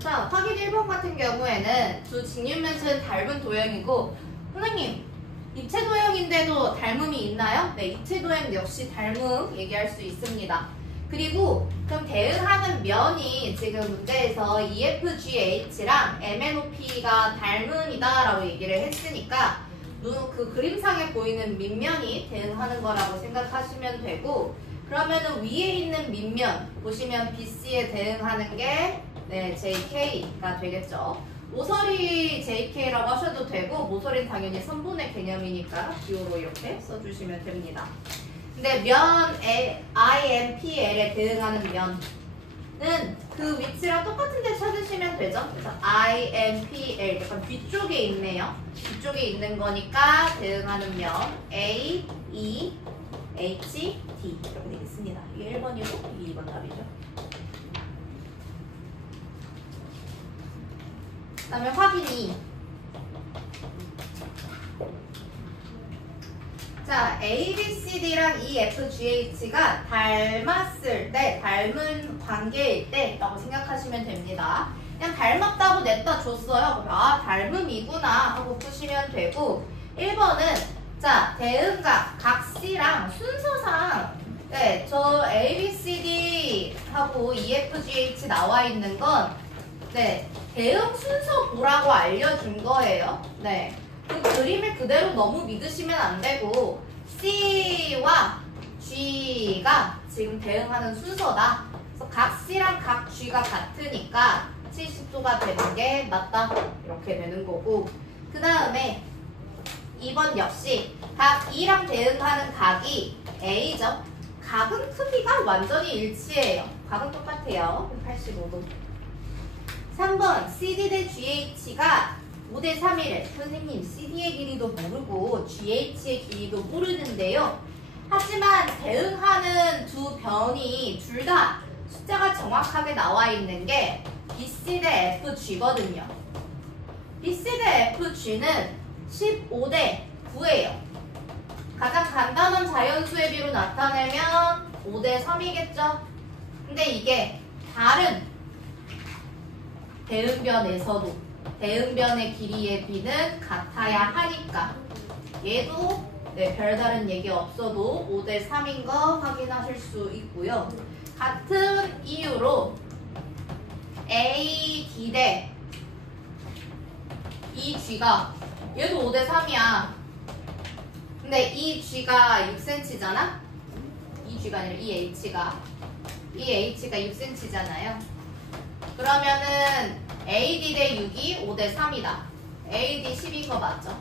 자, 확인 1번 같은 경우에는 두 직육면체는 닮은 도형이고, 선생님, 입체 도형인데도 닮음이 있나요? 네, 입체 도형 역시 닮음 얘기할 수 있습니다. 그리고 그럼 대응하는 면이 지금 문제에서 EFGH랑 MNOP가 닮음이다 라고 얘기를 했으니까 그 그림상에 보이는 밑면이 대응하는 거라고 생각하시면 되고, 그러면은 위에 있는 밑면 보시면 BC에 대응하는 게 네, JK가 되겠죠. 모서리 JK라고 하셔도 되고, 모서리는 당연히 선분의 개념이니까 기호로 이렇게 써주시면 됩니다. 근데 면 IMPL에 대응하는 면은 그 위치랑 똑같은 데 찾으시면 되죠. 그래서 IMPL 약간 뒤쪽에 있네요. 뒤쪽에 있는 거니까 대응하는 면 A, E, H, D 이렇게 되겠습니다. 이게 1번이고 이게 2번 답이죠. 그 다음에 확인이 자, ABCD랑 EFGH가 닮았을 때, 닮은 관계일 때 라고 생각하시면 됩니다. 그냥 닮았다고 냈다 줬어요. 아, 닮음이구나 하고 푸시면 되고, 1번은 자, 대응각, 각시랑 순서상 네, 저 ABCD하고 EFGH 나와 있는 건 네, 대응 순서 보라고 알려준 거예요. 네. 그 그림을 그대로 너무 믿으시면 안 되고 C와 G가 지금 대응하는 순서다. 그래서 각 C랑 각 G가 같으니까 70도가 되는 게 맞다. 이렇게 되는 거고, 그 다음에 2번 역시 각 E랑 대응하는 각이 A죠. 각은 크기가 완전히 일치해요. 각은 똑같아요. 85도. 3번 CD 대 GH가 5대 3이래. 선생님, CD의 길이도 모르고 GH의 길이도 모르는데요. 하지만 대응하는 두 변이 둘 다 숫자가 정확하게 나와 있는 게 BC 대 FG거든요. BC 대 FG는 15대 9예요. 가장 간단한 자연수의 비로 나타내면 5대 3이겠죠? 근데 이게 다른 대응변에서도 대응변의 길이의 비는 같아야 하니까 얘도 네, 별다른 얘기 없어도 5대 3인 거 확인하실 수 있고요. 같은 이유로 A, D 대 이 G가 얘도 5대 3이야. 근데 이 G가 6cm잖아? 이 G가 아니라 이 H가 이 h가 6cm잖아요. 그러면은 AD 대 6이 5 대 3이다. AD 10인 거 맞죠?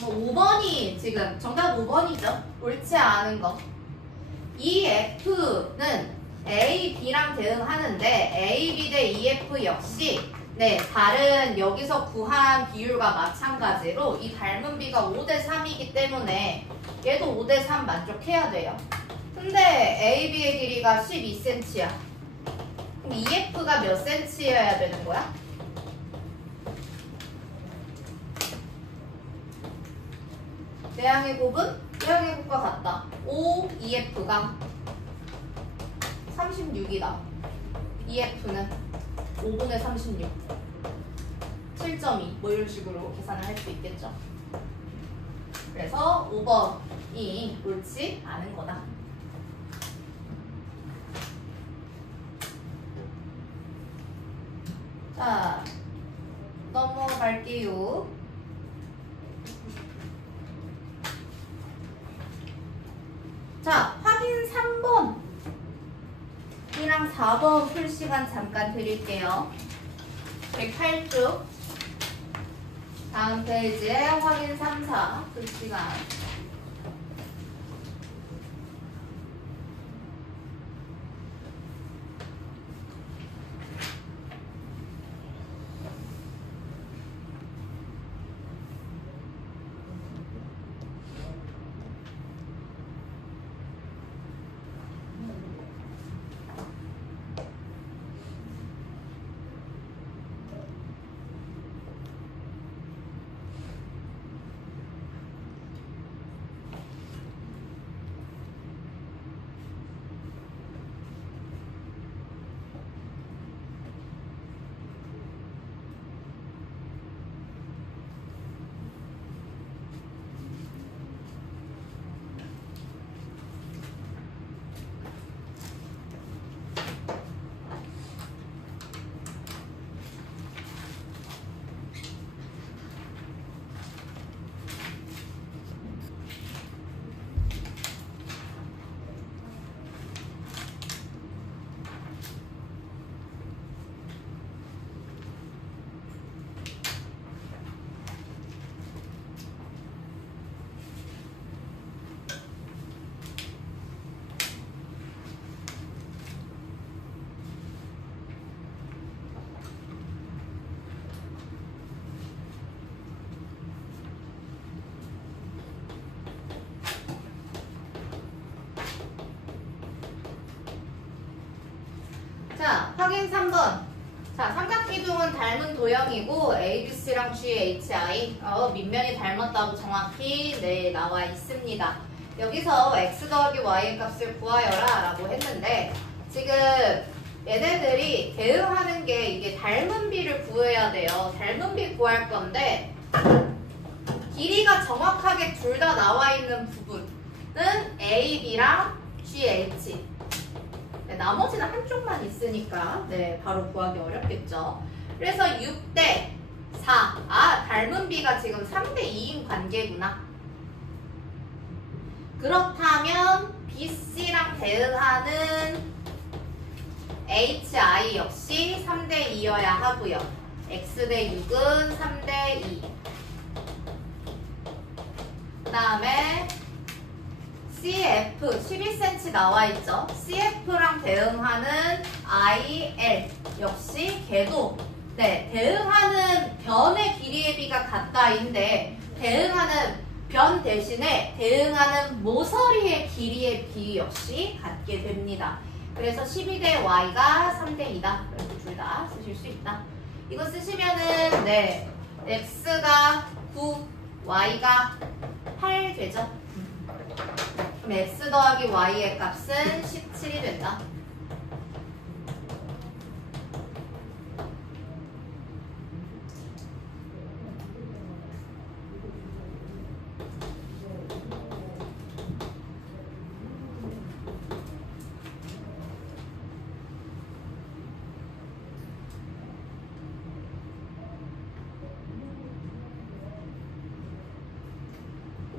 뭐 5번이 지금 정답 5번이죠. 옳지 않은 거. 이 F는 A, B랑 대응하는데 A, B 대 EF 역시 네, 다른 여기서 구한 비율과 마찬가지로 이 닮은 B가 5 대 3이기 때문에 얘도 5 대 3 만족해야 돼요. 근데 AB의 길이가 12cm야. 그럼 EF가 몇 cm여야 되는 거야? 내항의 곱은 내항의 곱과 같다. 5 EF가 36이다. EF는 5분의 36 7.2 뭐 이런 식으로 계산을 할 수 있겠죠. 그래서 5번이 옳지 않은 거다. 자, 넘어갈게요. 자, 확인 3번 이랑 4번 풀 시간 잠깐 드릴게요. 108쪽 다음 페이지에 확인 3, 4 풀 시간. 자, 확인 3번. 자, 삼각기둥은 닮은 도형이고 ABC랑 GHI 밑면이 닮았다고 정확히 네, 나와 있습니다. 여기서 x 더하기 y의 값을 구하여라 라고 했는데 지금 얘네들이 대응하는 게 이게 닮은 비를 구해야 돼요. 닮은 비 구할 건데 길이가 정확하게 둘 다 나와 있는 부분은 A, B랑 GH. 네, 나머지는 한쪽만 있으니까 네, 바로 구하기 어렵겠죠. 그래서 6대 4. 아, 닮은 B가 지금 3대 2인 관계구나. 그렇다면 BC랑 대응하는 HI 역시 3대 2여야 하고요. X 대 6은 3대 2. 그 다음에 CF 12cm 나와 있죠. CF랑 대응하는 IL 역시 걔도 네, 대응하는 변의 길이의 비가 같다인데 대응하는 변 대신에 대응하는 모서리의 길이의 비 역시 같게 됩니다. 그래서 12대 y가 3대 2다. 그래서 둘 다 쓰실 수 있다. 이거 쓰시면은 네, x가 9, y가 8 되죠. 그럼 x 더하기 y의 값은 17이 된다.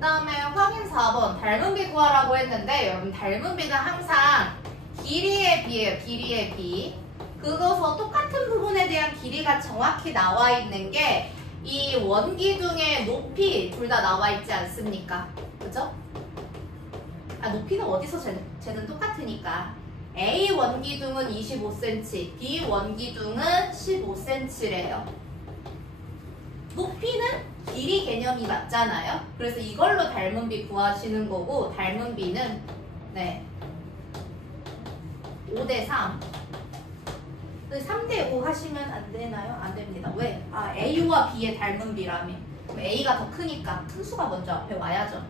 다음에 확인 4번 닮은 비 구하라고 했는데 여러분 닮은 비는 항상 길이의 비예요. 길이의 비. 그거서 똑같은 부분에 대한 길이가 정확히 나와 있는 게 이 원기둥의 높이 둘 다 나와 있지 않습니까? 그죠? 아 높이는 어디서 쟤는 똑같으니까 A 원기둥은 25cm, B 원기둥은 15cm래요. 높이는 길이 개념이 맞잖아요. 그래서 이걸로 닮은 비 구하시는 거고 닮은 비는 네 5대3 3대5 하시면 안 되나요? 안 됩니다. 왜? 아 A와 B의 닮은 비라며. 그럼 A가 더 크니까 큰 수가 먼저 앞에 와야죠.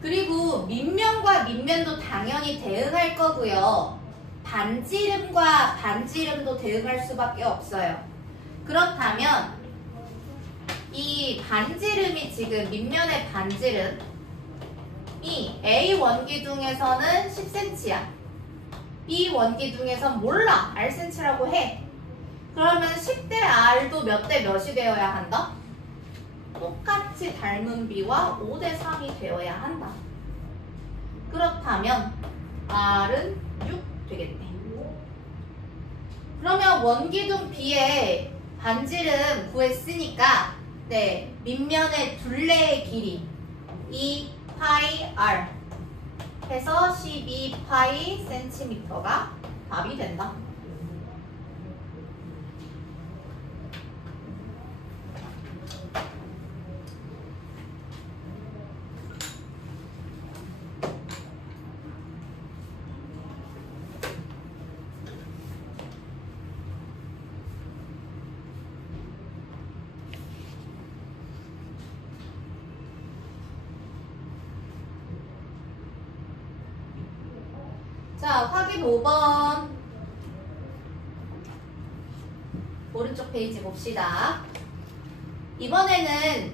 그리고 밑면과 밑면도 당연히 대응할 거고요. 반지름과 반지름도 대응할 수밖에 없어요. 그렇다면 이 반지름이 지금 밑면의 반지름이 A 원기둥에서는 10cm야. B 원기둥에선 몰라. Rcm라고 해. 그러면 10대 R도 몇 대 몇이 되어야 한다? 똑같이 닮은 B와 5대3이 되어야 한다. 그렇다면 R은 6 되겠네. 그러면 원기둥 B의 반지름 구했으니까 네 밑면의 둘레의 길이 2파이 R 해서 12파이 cm가 답이 된다. 자, 확인 5번. 오른쪽 페이지 봅시다. 이번에는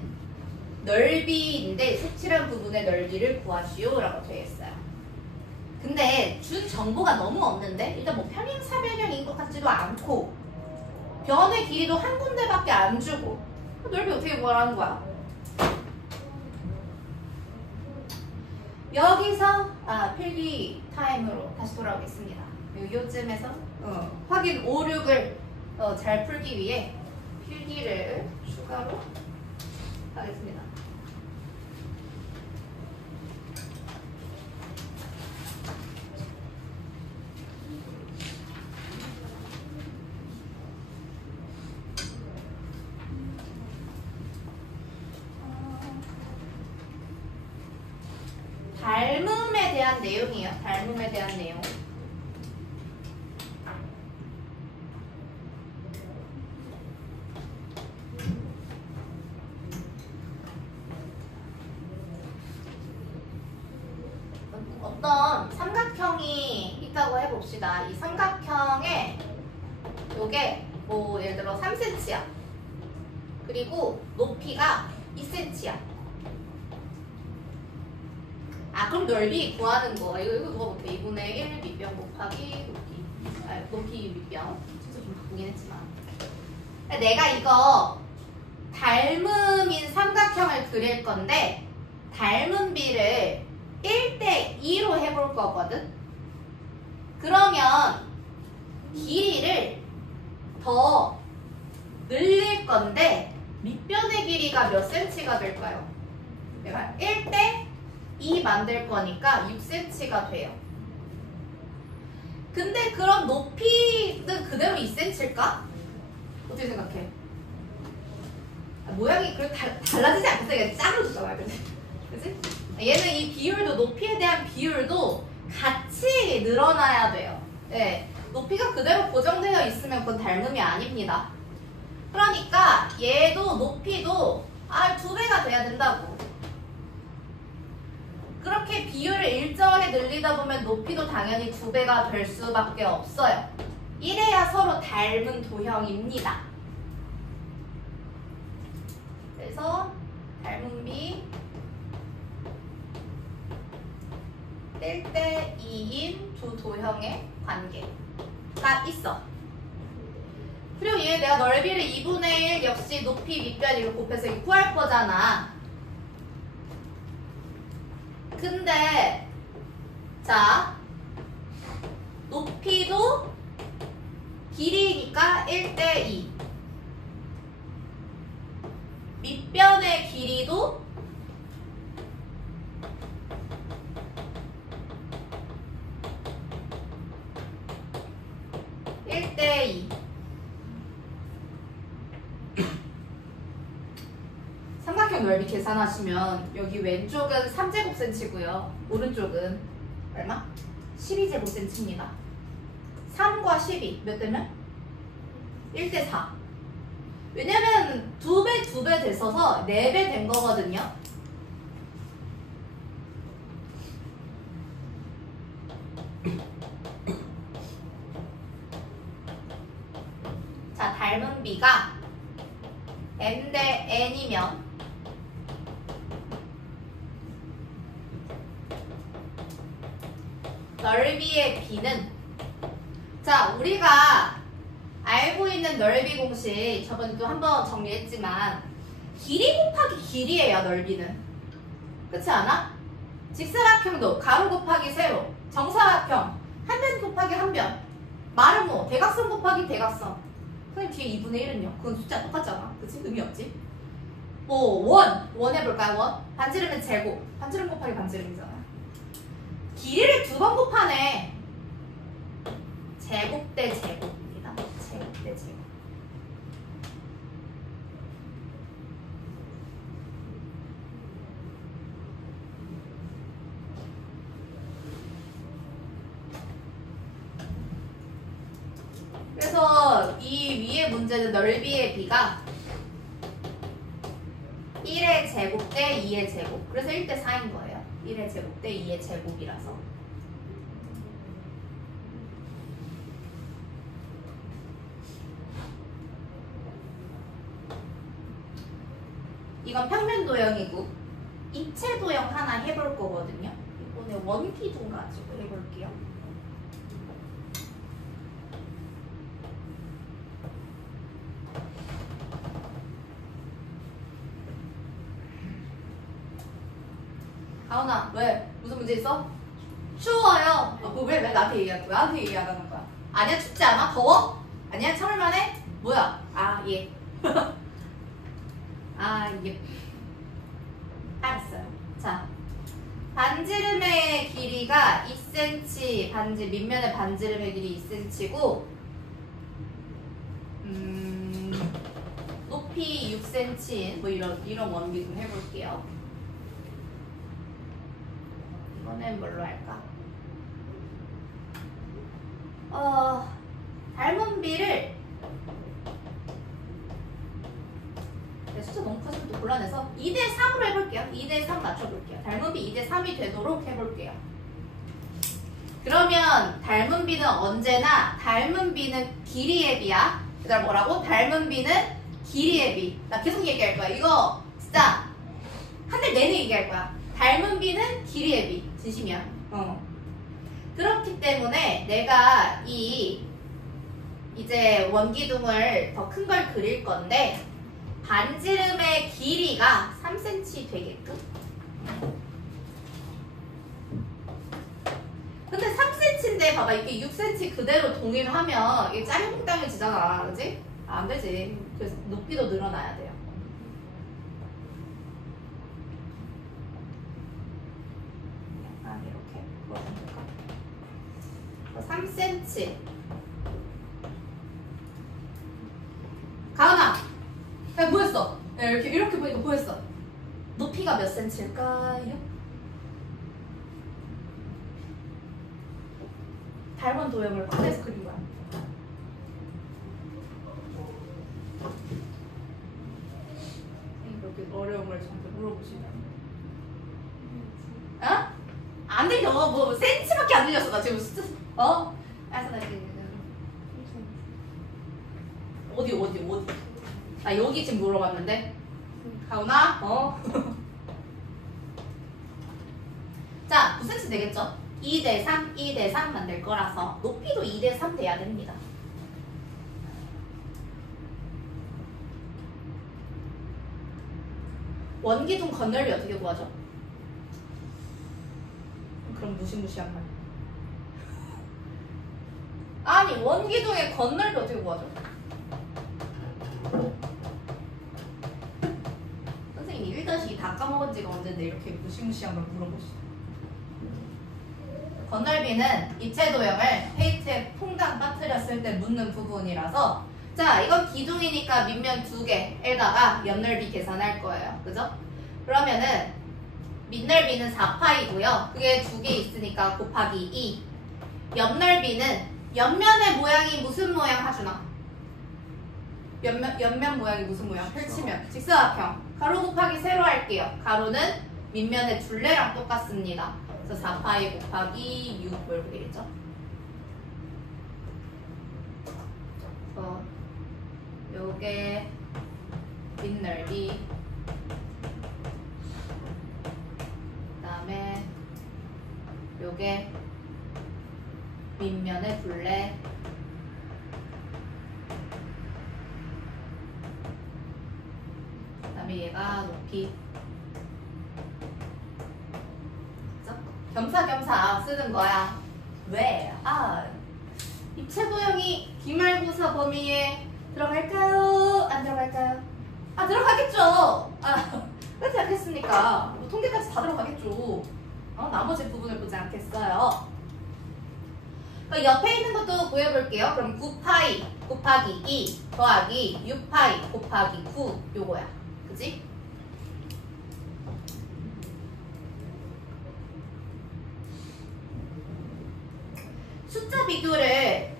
넓이인데 색칠한 부분의 넓이를 구하시오 라고 되어 있어요. 근데 준 정보가 너무 없는데 일단 뭐 평행사변형인 것 같지도 않고 변의 길이도 한 군데밖에 안 주고 넓이 어떻게 구하라는 거야? 여기서 필기 타임으로 다시 돌아오겠습니다. 요쯤에서 확인 5, 6을 잘 풀기 위해 필기를 추가로 하겠습니다. 닮음에 대한 내용이에요. 닮음에 대한 내용. 어떤 삼각형이 있다고 해봅시다. 이 삼각형에 요게 뭐 예를 들어 3cm야. 그리고 높이가 2cm야. 그럼 넓이 구하는 거. 이거 누가 못해? 2분의 1 밑변 곱하기 높이 밑변. 진짜 좀 바꾸긴 했지만. 내가 이거 닮음인 삼각형을 그릴 건데 닮은 비를 1대2로 해볼 거거든? 그러면 길이를 더 늘릴 건데 밑변의 길이가 몇 cm가 될까요? 내가 1대2 만들 거니까 6cm가 돼요. 근데 그럼 높이는 그대로 2cm일까? 어떻게 생각해? 모양이 그렇게 달라지지 않겠어? 이게 짝으로 주잖아, 그치? 그치? 얘는 이 비율도, 높이에 대한 비율도 같이 늘어나야 돼요. 네. 높이가 그대로 고정되어 있으면 그건 닮음이 아닙니다. 그러니까 얘도 높이도 2배가 돼야 된다고. 그렇게 비율을 일정하게 늘리다 보면 높이도 당연히 2배가 될 수밖에 없어요. 이래야 서로 닮은 도형입니다. 그래서 닮은 비 1대2인 두 도형의 관계가 있어. 그리고 얘 내가 넓이를 2분의 1 역시 높이 밑변 이거 곱해서 이거 구할 거잖아. 근데 자 높이도 길이니까 1대2 밑변의 길이도 삼각형 넓이 계산하시면 여기 왼쪽은 3제곱센치고요. 오른쪽은 얼마? 12제곱센치입니다. 3과 12 몇 대면? 1대4. 왜냐면 2배 됐어서 4배 된 거거든요. 자, 닮은 B가 M 대 N이면 넓이의 B는 자, 우리가 알고 있는 넓이 공식 저번에도 한번 정리했지만 길이 곱하기 길이에요, 넓이는. 그렇지 않아? 직사각형도 가로 곱하기 세로, 정사각형 한 변 곱하기 한 변, 마르모 대각선 곱하기 대각선. 선생님 뒤에 2분의 1은요? 그건 숫자 똑같잖아. 그치? 의미 없지? 뭐 원 해볼까요? 원? 반지름은 제곱, 반지름 곱하기 반지름이잖아. 길이를 2번 곱하네. 제곱 대 제곱입니다. 제곱 대 제곱. 그래서 이 위에 문제는 넓이의 B가 1의 제곱 대 2의 제곱. 그래서 1대 4인 거예요. 1의 제곱 대 2의 제곱이라서. 이건 평면 도형이고 입체 도형 하나 해볼 거거든요. 이번에 원기둥 가지고 해볼게요. 가온아, 왜? 무슨 문제 있어? 추워요. 왜 나한테 얘기하는 거야? 나한테 얘기하는 거야? 아니야, 춥지 않아? 더워? 아니야, 참을만해? 뭐야? 아, 예. 아, 예. 알았어요. 자, 반지름의 길이가 2cm, 밑면의 반지름의 길이 2cm고, 높이 6cm인 뭐 이런 원기둥 해볼게요. 이번엔 뭘로 할까? 닮은 B를 숫자 너무 커지면 또 곤란해서 2대 3으로 해볼게요. 2대 3 맞춰볼게요. 닮은 B 2대 3이 되도록 해볼게요. 그러면 닮은 B는 언제나 닮은 B는 길이의 B야. 그 다음 뭐라고? 닮은 B는 길이의 B. 나 계속 얘기할 거야. 이거 진짜 한 달 내내 얘기할 거야. 닮은 B는 길이의 B. 진심이야. 그렇기 때문에 내가 이제 원기둥을 더 큰 걸 그릴 건데 반지름의 길이가 3cm 되게끔. 근데 3cm인데 봐봐 이게 6cm 그대로 동일하면 이게 짜리몽땅해지잖아. 그지? 안 되지. 그래서 높이도 늘어나야 돼요. 약간 이렇게 보여줄까? 3cm. 가은아, 야 뭐했어? 야, 이렇게 보니까 뭐했어? 높이가 몇 cm일까요? 닮은 도형을 꺼내서 그린 거야. 이렇게 어려운 걸 저한테 물어보시면. 어? 안 들려. 뭐 센치밖에 안 들렸어. 나 지금 알았어, 나 이제 어디? 나 여기 지금 물어봤는데. 가오나? 자, 9cm 되겠죠? 2대 3, 2대 3 만들 거라서 높이도 2대 3 돼야 됩니다. 원기둥 건널비 어떻게 구하죠? 그럼 무시무시한 말. 아니 원기둥의 건널비 어떻게 구하죠? 선생님 1-2 다 까먹은 지가 언젠데 이렇게 무시무시한 걸 물어보시죠. 건널비는 입체 도형을 페이트에 퐁당 빠뜨렸을 때 묻는 부분이라서 자 이건 기둥이니까 밑면 2개에다가 옆넓이 계산할 거예요. 그죠? 그러면은 밑넓이는 4파이고요. 그게 2개 있으니까 곱하기 2. 옆넓이는 옆면의 모양이 무슨 모양 하준아? 옆면 모양이 무슨 모양? 펼치면 직사각형. 가로 곱하기 세로 할게요. 가로는 밑면의 둘레랑 똑같습니다. 그래서 4파이 곱하기 6 뭐 이렇게 되겠죠? 요게 밑넓이 그다음에 요게 밑면의 둘레 그다음에 얘가 높이 그죠? 겸사겸사 쓰는 거야. 왜? 입체 도형이 기말고사 범위에 들어갈까요? 안 들어갈까요? 들어가겠죠. 그렇지 않겠습니까? 뭐 통계까지 다 들어가겠죠. 나머지 부분을 보지 않겠어요. 그러니까 옆에 있는 것도 구해볼게요. 그럼 9파이 곱하기 2 더하기 6파이 곱하기 9 요거야. 그지? 숫자 비교를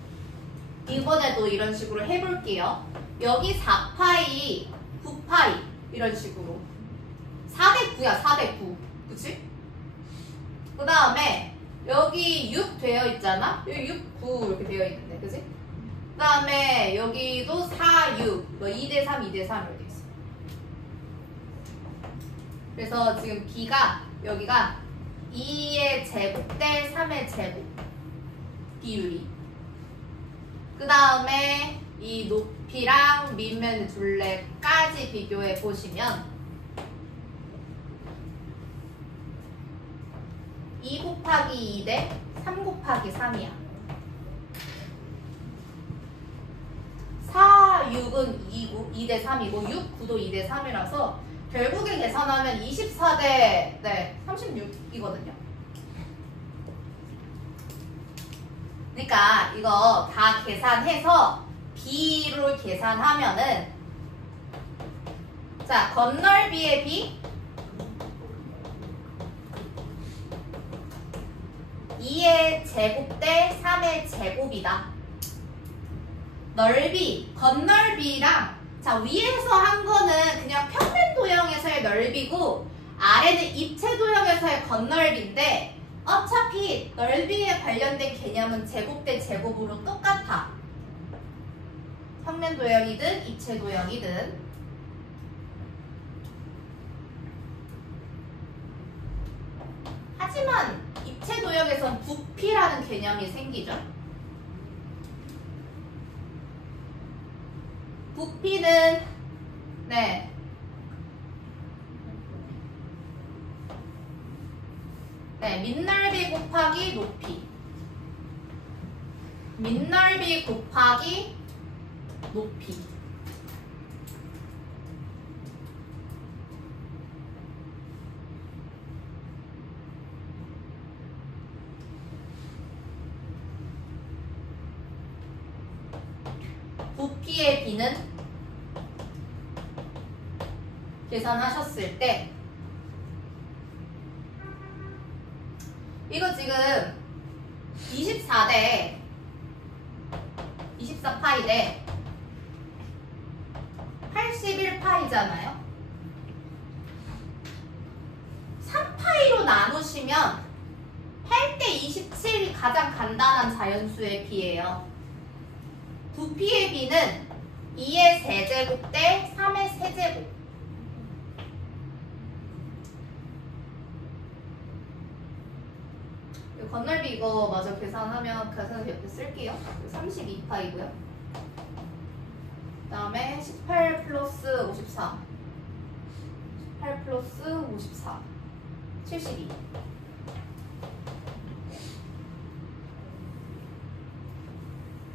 이번에도 이런 식으로 해볼게요. 여기 4파이, 9파이 이런 식으로 4대 9야. 4대 9. 그치? 그 다음에 여기 6 되어 있잖아? 여기 6, 9 이렇게 되어 있는데 그치? 그 다음에 여기도 4, 6 2대 3, 2대 3 이렇게 있어. 그래서 지금 B가 여기가 2의 제곱 대 3의 제곱 비율이 그 다음에 이 높이랑 밑면 둘레까지 비교해 보시면 2 곱하기 2 대 3 곱하기 3이야. 4, 6은 2 대 3이고 6, 9도 2 대 3이라서 결국에 계산하면 24대 36이거든요. 그러니까 이거 다 계산해서 B를 계산하면은 자 건널비의 B 2의 제곱 대 3의 제곱이다. 넓이, 건널비랑 자 위에서 한 거는 그냥 평면 도형에서의 넓이고 아래는 입체 도형에서의 건널비인데 어차피 넓이에 관련된 개념은 제곱 대 제곱으로 똑같아. 평면 도형이든 입체 도형이든. 하지만 입체 도형에선 부피라는 개념이 생기죠. 부피는 밑넓이 곱하기 높이. 밑넓이 곱하기 높이. 부피의 B는 계산하셨을 때 이거 지금 24파이 대 81파이잖아요. 3파이로 나누시면 8대 27이 가장 간단한 자연수의 B예요. 부피의 B는 2의 세제곱 대 3의 세제곱. 건널비 이거 마저 계산하면 계산해서 옆에 쓸게요. 32파이고요. 그 다음에 18 플러스 54. 8 플러스 54 72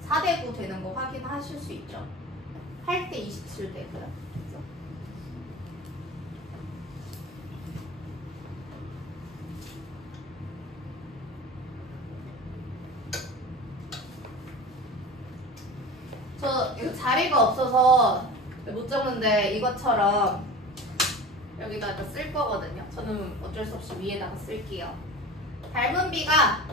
4대 9 되는 거 확인하실 수 있죠? 8대 27 되고요. 그죠? 저 이거 자리가 없어서 못 적는데 이것처럼 여기다가 쓸 거거든요. 저는 어쩔 수 없이 위에다가 쓸게요. 닮은 비가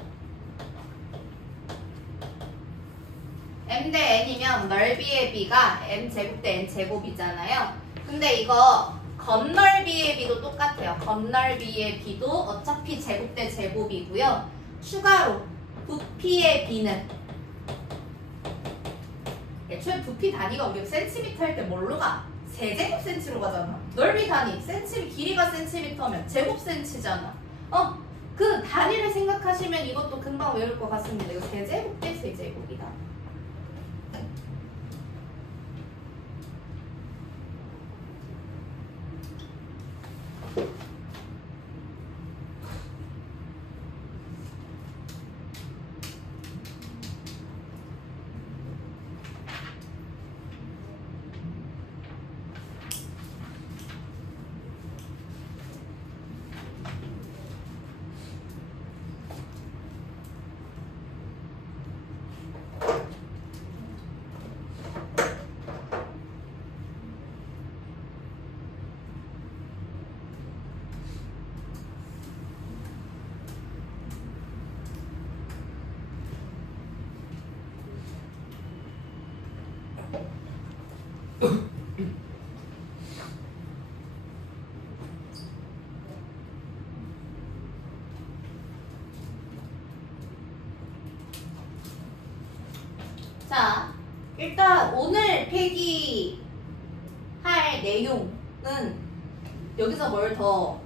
m 대 n이면 넓이의 b가 m 제곱 대 n 제곱이잖아요. 근데 이거 겉넓이의 b도 똑같아요. 겉넓이의 b도 어차피 제곱 대 제곱이고요. 추가로 부피의 b는 애초에 부피 단위가 우리가 센티미터 할 때 뭘로 가? 세제곱 센치로 가잖아. 넓이 단위, 길이가 센티미터면 제곱 센치잖아. 그 단위를 생각하시면 이것도 금방 외울 것 같습니다. 이거 세제곱 대 세제곱이다. 자, 일단 오늘 필기할 내용은 여기서 뭘 더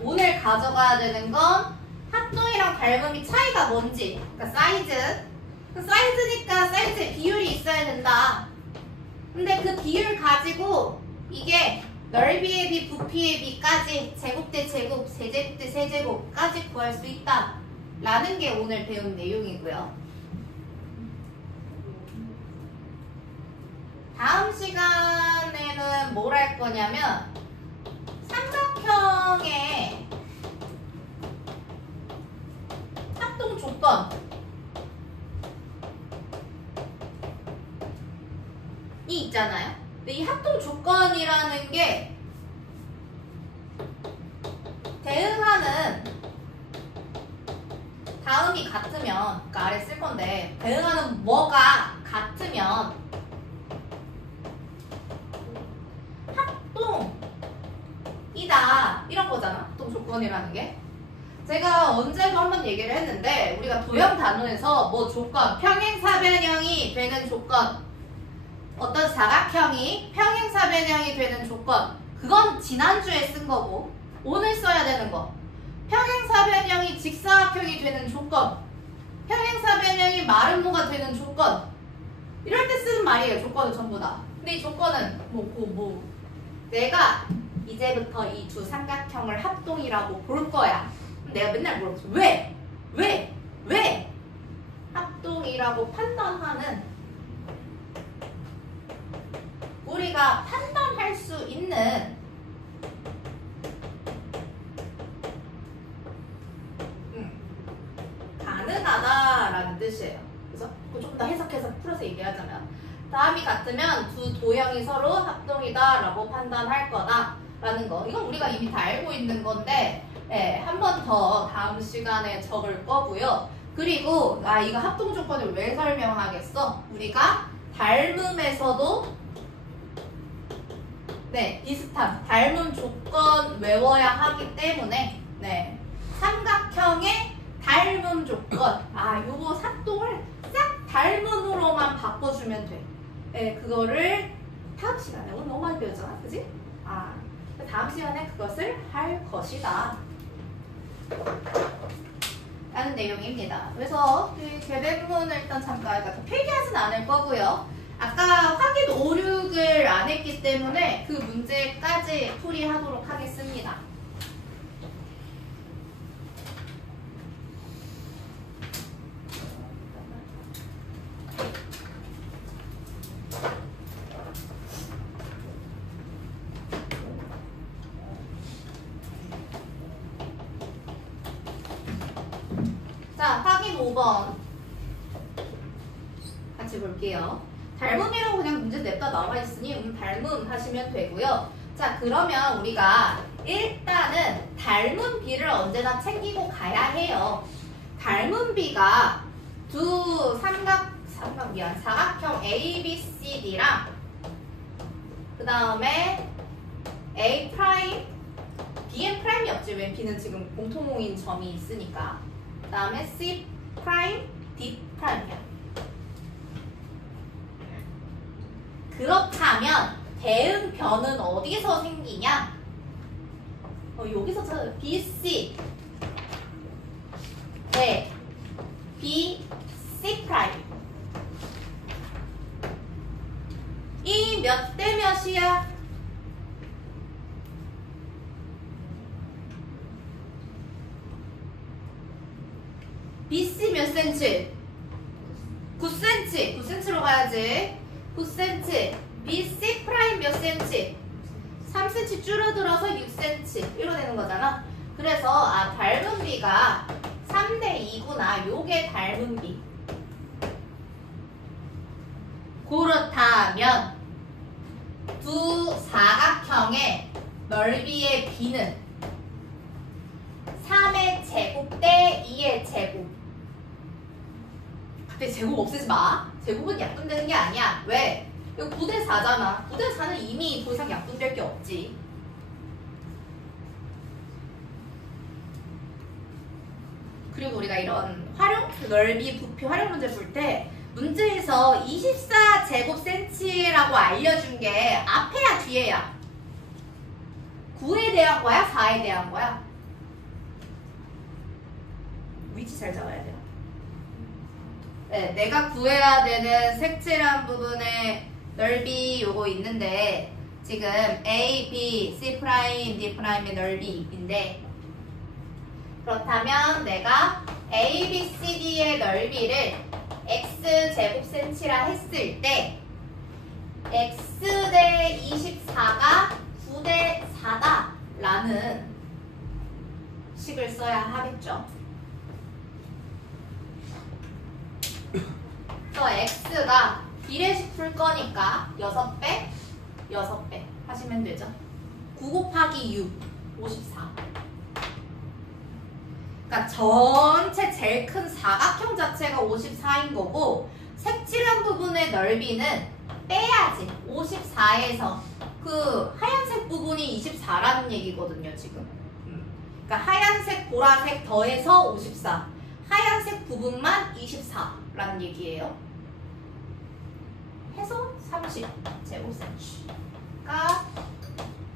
오늘 가져가야 되는 건 합동이랑 닮음이 차이가 뭔지, 그러니까 사이즈니까 사이즈에 비율이 있어야 된다. 근데 그 비율 가지고 이게 넓이의 비, 부피의 비까지 제곱 대 제곱, 세제곱 대 세제곱까지 구할 수 있다 라는 게 오늘 배운 내용이고요. 다음 시간에는 뭘 할 거냐면 삼각형의 합동 조건이 있잖아요. 근데 이 합동 조건이라는 게 대응하는 다음이 같으면, 그러니까 아래 쓸 건데 대응하는 뭐가 같으면 합동이다 이런 거잖아. 합동 조건이라는 게. 제가 언제도 한번 얘기를 했는데 우리가 도형 단원에서 뭐 조건, 평행사변형이 되는 조건, 어떤 사각형이 평행사변형이 되는 조건, 그건 지난주에 쓴 거고 오늘 써야 되는 거, 평행사변형이 직사각형이 되는 조건, 평행사변형이 마름모가 되는 조건, 이럴 때 쓰는 말이에요. 조건은 전부 다. 근데 이 조건은 내가 이제부터 이 두 삼각형을 합동이라고 볼 거야. 내가 맨날 물어봤어. 왜 합동이라고 판단하는, 우리가 판단할 수 있는 가능하다라는 뜻이에요. 그래서 조금 더 해석해서 풀어서 얘기하자면, 다음이 같으면 두 도형이 서로 합동이다라고 판단할 거다라는 거. 이건 우리가 이미 다 알고 있는 건데 한 번 더 다음 시간에 적을 거고요. 그리고 이거 합동 조건을 왜 설명하겠어? 우리가 닮음에서도 비슷한 닮음 조건 외워야 하기 때문에 삼각형의 닮음 조건, 요거 합동을 싹 닮음으로만 바꿔주면 돼. 그거를 다음 시간에, 오늘 너무 많이 배웠잖아, 그지? 다음 시간에 그것을 할 것이다 라는 내용입니다. 그래서 이 계대부분을 일단 잠깐, 필기하진 않을 거고요. 아까 확인 5, 6을 안 했기 때문에 그 문제까지 풀이하도록 하겠습니다. 자, 확인 5번 같이 볼게요. 닮음이라고 그냥 문제 냅다 나와 있으니 닮음 하시면 되고요. 자, 그러면 우리가 일단은 닮은 비를 언제나 챙기고 가야 해요. 닮은 비가 두 사각형 A, B, C, D랑 그 다음에 A 프라임, B엔 프라임이 없지. 왜 B는 지금 공통인 점이 있으니까. 그 다음에 C 프라임, D 프라임이야. 그렇다면 대응변은 어디서 생기냐? 여기서 찾아요. BC 네 B, C 프라임 이 몇 대 몇이야? BC 몇 센치? 9cm. 9cm로 가야지. 9cm. BC 프라임 몇 센치? 3cm 줄어들어서 6cm. 이로 되는 거잖아. 그래서 닮은 비가 3대 2구나. 요게 닮은 비. 그렇다면 두 사각형의 넓이의 비는 3의 제곱 대 2의 제곱. 근데 제곱 없애지 마. 제곱은 약분되는 게 아니야. 왜? 이거 9대 4잖아. 9대 4는 이미 더 이상 약분될 게 없지. 그리고 우리가 이런 활용, 넓이, 부피 활용 문제 볼 때 문제에서 24제곱센치라고 알려준 게 앞에야 뒤에야? 9에 대한 거야? 4에 대한 거야? 위치 잘 잡아야 돼요. 네, 내가 구해야 되는 색칠한 부분의 넓이 요거 있는데 지금 A, B, C 프라임, D 프라임의 넓이인데 그렇다면 내가 A, B, C, D의 넓이를 X 제곱센치라 했을 때 X 대 24가 9대 4다 라는 식을 써야 하겠죠. 그래서 X가 비례식 풀 거니까 6배, 6배 하시면 되죠. 9 곱하기 6, 54. 그러니까 전체 제일 큰 사각형 자체가 54인 거고 색칠한 부분의 넓이는 빼야지. 54에서 그 하얀색 부분이 24라는 얘기거든요, 지금. 그러니까 하얀색, 보라색 더해서 54. 하얀색 부분만 24라는 얘기예요. 해서 30제곱센치가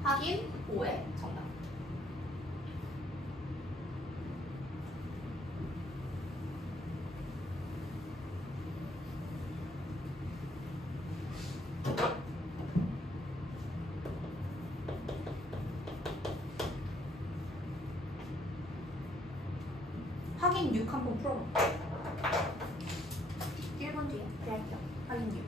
확인 5의 정답. 확인 6 한번 풀어봐. 1분 뒤에 할게요. 확인 6.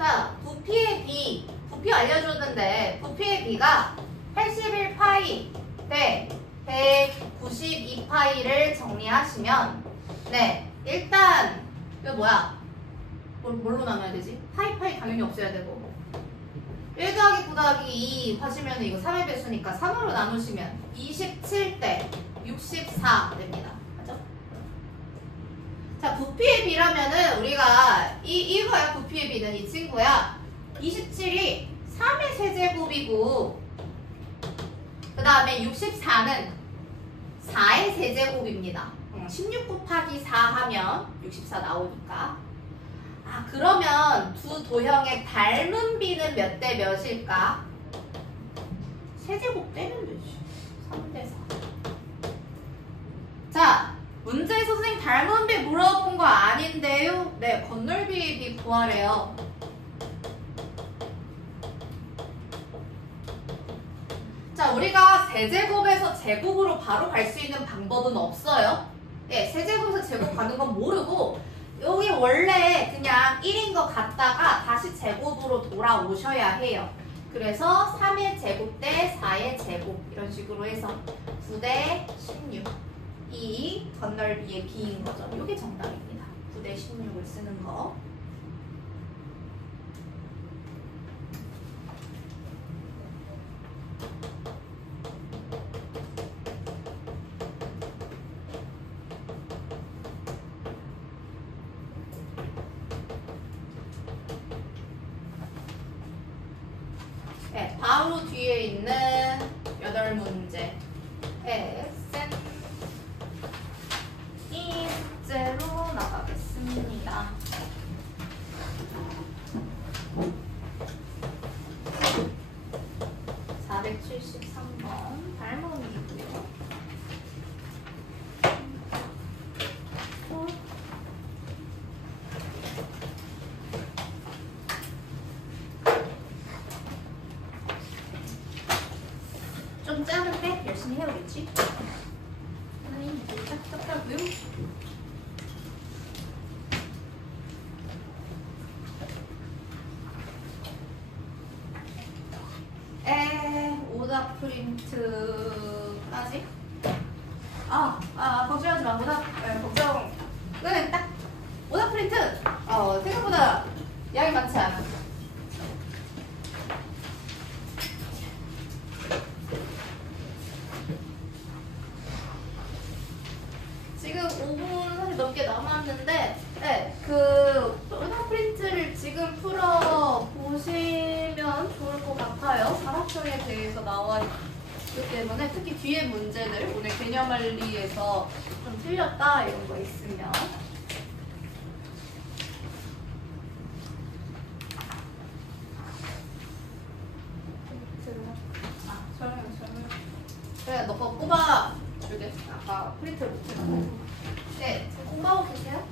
자, 부피의 B, 부피 알려줬는데 부피의 B가 81파이 대 192파이를 정리하시면 네, 일단 이거 뭐야? 뭘로 나눠야 되지? 파이 당연히 없어야 되고 1 더하기 9 더하기 2 하시면 이거 3의 배수니까 3으로 나누시면 27대 64 됩니다. 맞죠? 자, 부피의 B라면은 우리가 이거야. 부피의 B는 이 친구야. 27이 3의 세제곱이고 그 다음에 64는 4의 세제곱입니다. 16 곱하기 4 하면 64 나오니까. 아, 그러면 두 도형의 닮은 B는 몇 대 몇일까? 세제곱 떼면 되지. 3대 4. 자, 문제에서 선생님 닮은 B 물어본 거 아닌데요? 네, 건널비 B 구하래요. 자, 우리가 세제곱에서 제곱으로 바로 갈 수 있는 방법은 없어요. 예, 세제곱에서 제곱 가는 건 모르고 여기 원래 그냥 1인 거 같다가 다시 제곱으로 돌아오셔야 해요. 그래서 3의 제곱 대 4의 제곱 이런 식으로 해서 9대 16 이 건널비의 B인 거죠. 이게 정답입니다. 9대 16을 쓰는 거. 네, 바로 뒤에 있는 8문제. SN 이 문제로 나가겠습니다. (473번) 발문이고요. 좀 작은데 열심히 해오겠지? 선생님 딱딱하고요. 오답 프린트까지. 걱정하지 마. 걱정은 딱 오답 프린트. 생각보다 양이 많지 않아. 지금 5분 사실 넘게 남았는데, 네, 그 오답 프린트를 지금 풀어 보시면 좋을 것 같아요. 사각형에 대해서 나와 있기 때문에 특히 뒤에 문제들 오늘 개념알리에서 좀 틀렸다 이런 거 있으면. 설명. 그래, 너 거 뽑아. 줄게. 아까 프린트를 못해서. 네, 지금 공부하고 계세요?